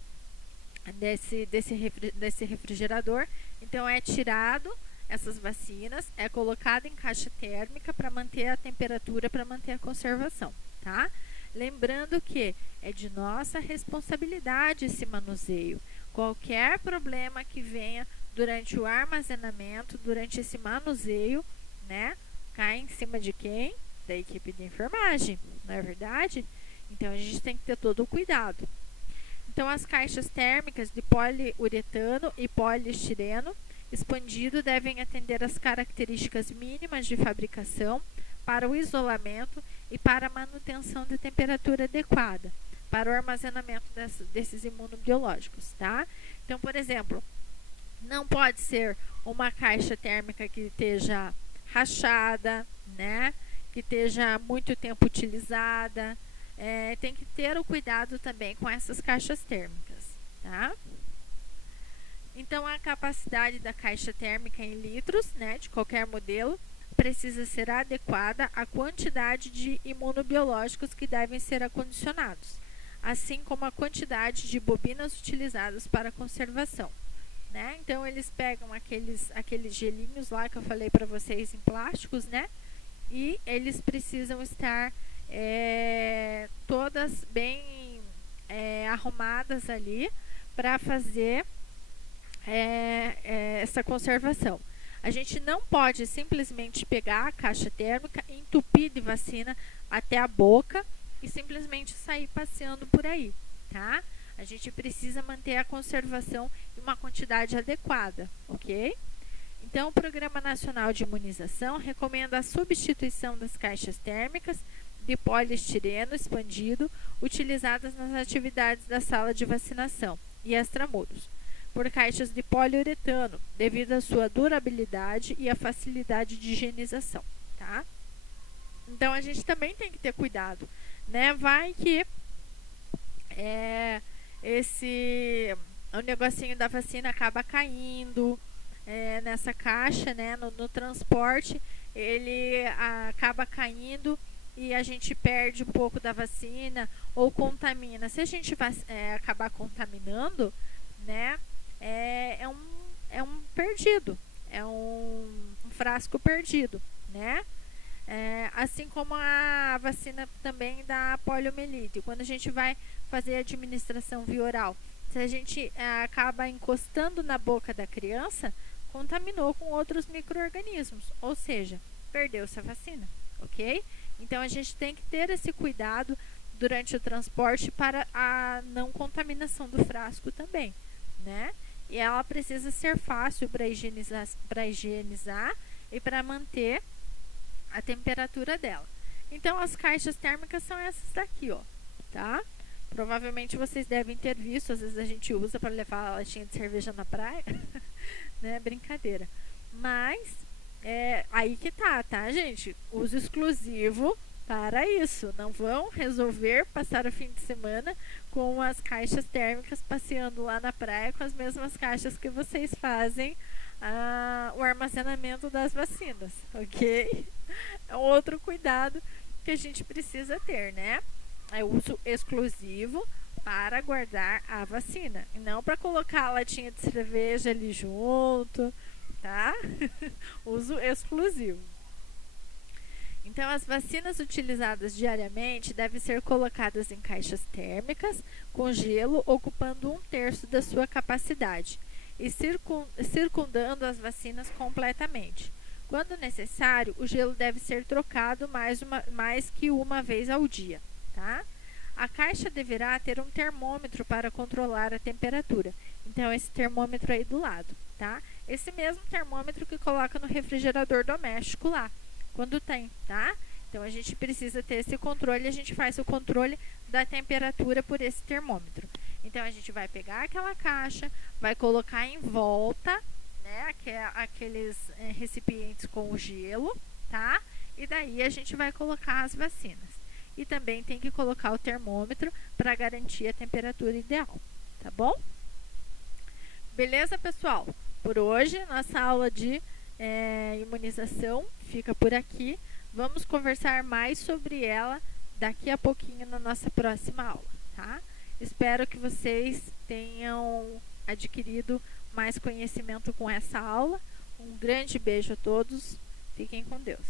desse refrigerador. Então, é tirado essas vacinas, é colocado em caixa térmica para manter a temperatura, para manter a conservação, tá? Lembrando que é de nossa responsabilidade esse manuseio. Qualquer problema que venha durante o armazenamento, durante esse manuseio, né, cai em cima de quem? Da equipe de enfermagem, não é verdade? Então, a gente tem que ter todo o cuidado. Então, as caixas térmicas de poliuretano e poliestireno expandido devem atender às características mínimas de fabricação para o isolamento e para a manutenção de temperatura adequada para o armazenamento desses imunobiológicos, tá? Então, por exemplo, não pode ser uma caixa térmica que esteja rachada, né? Que esteja muito tempo utilizada. Tem que ter o cuidado também com essas caixas térmicas, tá? Então, a capacidade da caixa térmica em litros, né, de qualquer modelo, precisa ser adequada à quantidade de imunobiológicos que devem ser acondicionados, assim como a quantidade de bobinas utilizadas para conservação, né? Então, eles pegam aqueles gelinhos lá que eu falei para vocês em plásticos, né? E eles precisam estar todas bem arrumadas ali para fazer essa conservação. A gente não pode simplesmente pegar a caixa térmica, entupir de vacina até a boca e simplesmente sair passeando por aí, tá? A gente precisa manter a conservação em uma quantidade adequada, ok? Então, o Programa Nacional de Imunização recomenda a substituição das caixas térmicas de poliestireno expandido utilizadas nas atividades da sala de vacinação e extramuros, por caixas de poliuretano, devido à sua durabilidade e à facilidade de higienização, tá? Então, a gente também tem que ter cuidado, né? Vai que o negocinho da vacina acaba caindo nessa caixa, né? No transporte, ele acaba caindo e a gente perde um pouco da vacina ou contamina. Se a gente acabar contaminando, né? É um perdido, é um frasco perdido, né? Assim como a vacina também da poliomielite. Quando a gente vai fazer a administração via oral, se a gente acaba encostando na boca da criança, contaminou com outros micro-organismos, ou seja, perdeu-se a vacina, ok? Então, a gente tem que ter esse cuidado durante o transporte para a não contaminação do frasco também, né? E ela precisa ser fácil para higienizar e para manter a temperatura dela. Então, as caixas térmicas são essas daqui, ó, tá? Provavelmente vocês devem ter visto, às vezes a gente usa para levar a latinha de cerveja na praia, né? Brincadeira. Mas, aí que tá, gente? Uso exclusivo para isso. Não vão resolver passar o fim de semana com as caixas térmicas passeando lá na praia com as mesmas caixas que vocês fazem o armazenamento das vacinas, ok? É um outro cuidado que a gente precisa ter, né? É uso exclusivo para guardar a vacina, e não para colocar a latinha de cerveja ali junto, tá? Uso exclusivo. Então, as vacinas utilizadas diariamente devem ser colocadas em caixas térmicas com gelo, ocupando 1/3 da sua capacidade e circundando as vacinas completamente. Quando necessário, o gelo deve ser trocado mais que uma vez ao dia, tá? A caixa deverá ter um termômetro para controlar a temperatura. Então, esse termômetro aí do lado, tá? Esse mesmo termômetro que coloca no refrigerador doméstico lá, quando tem, tá? Então, a gente precisa ter esse controle, a gente faz o controle da temperatura por esse termômetro. Então, a gente vai pegar aquela caixa, vai colocar em volta, né, aqueles recipientes com o gelo, tá? e daí a gente vai colocar as vacinas. E também tem que colocar o termômetro para garantir a temperatura ideal, tá bom? Beleza, pessoal? Por hoje, nossa aula de imunização fica por aqui. Vamos conversar mais sobre ela daqui a pouquinho na nossa próxima aula, tá? Espero que vocês tenham adquirido mais conhecimento com essa aula. Um grande beijo a todos. Fiquem com Deus.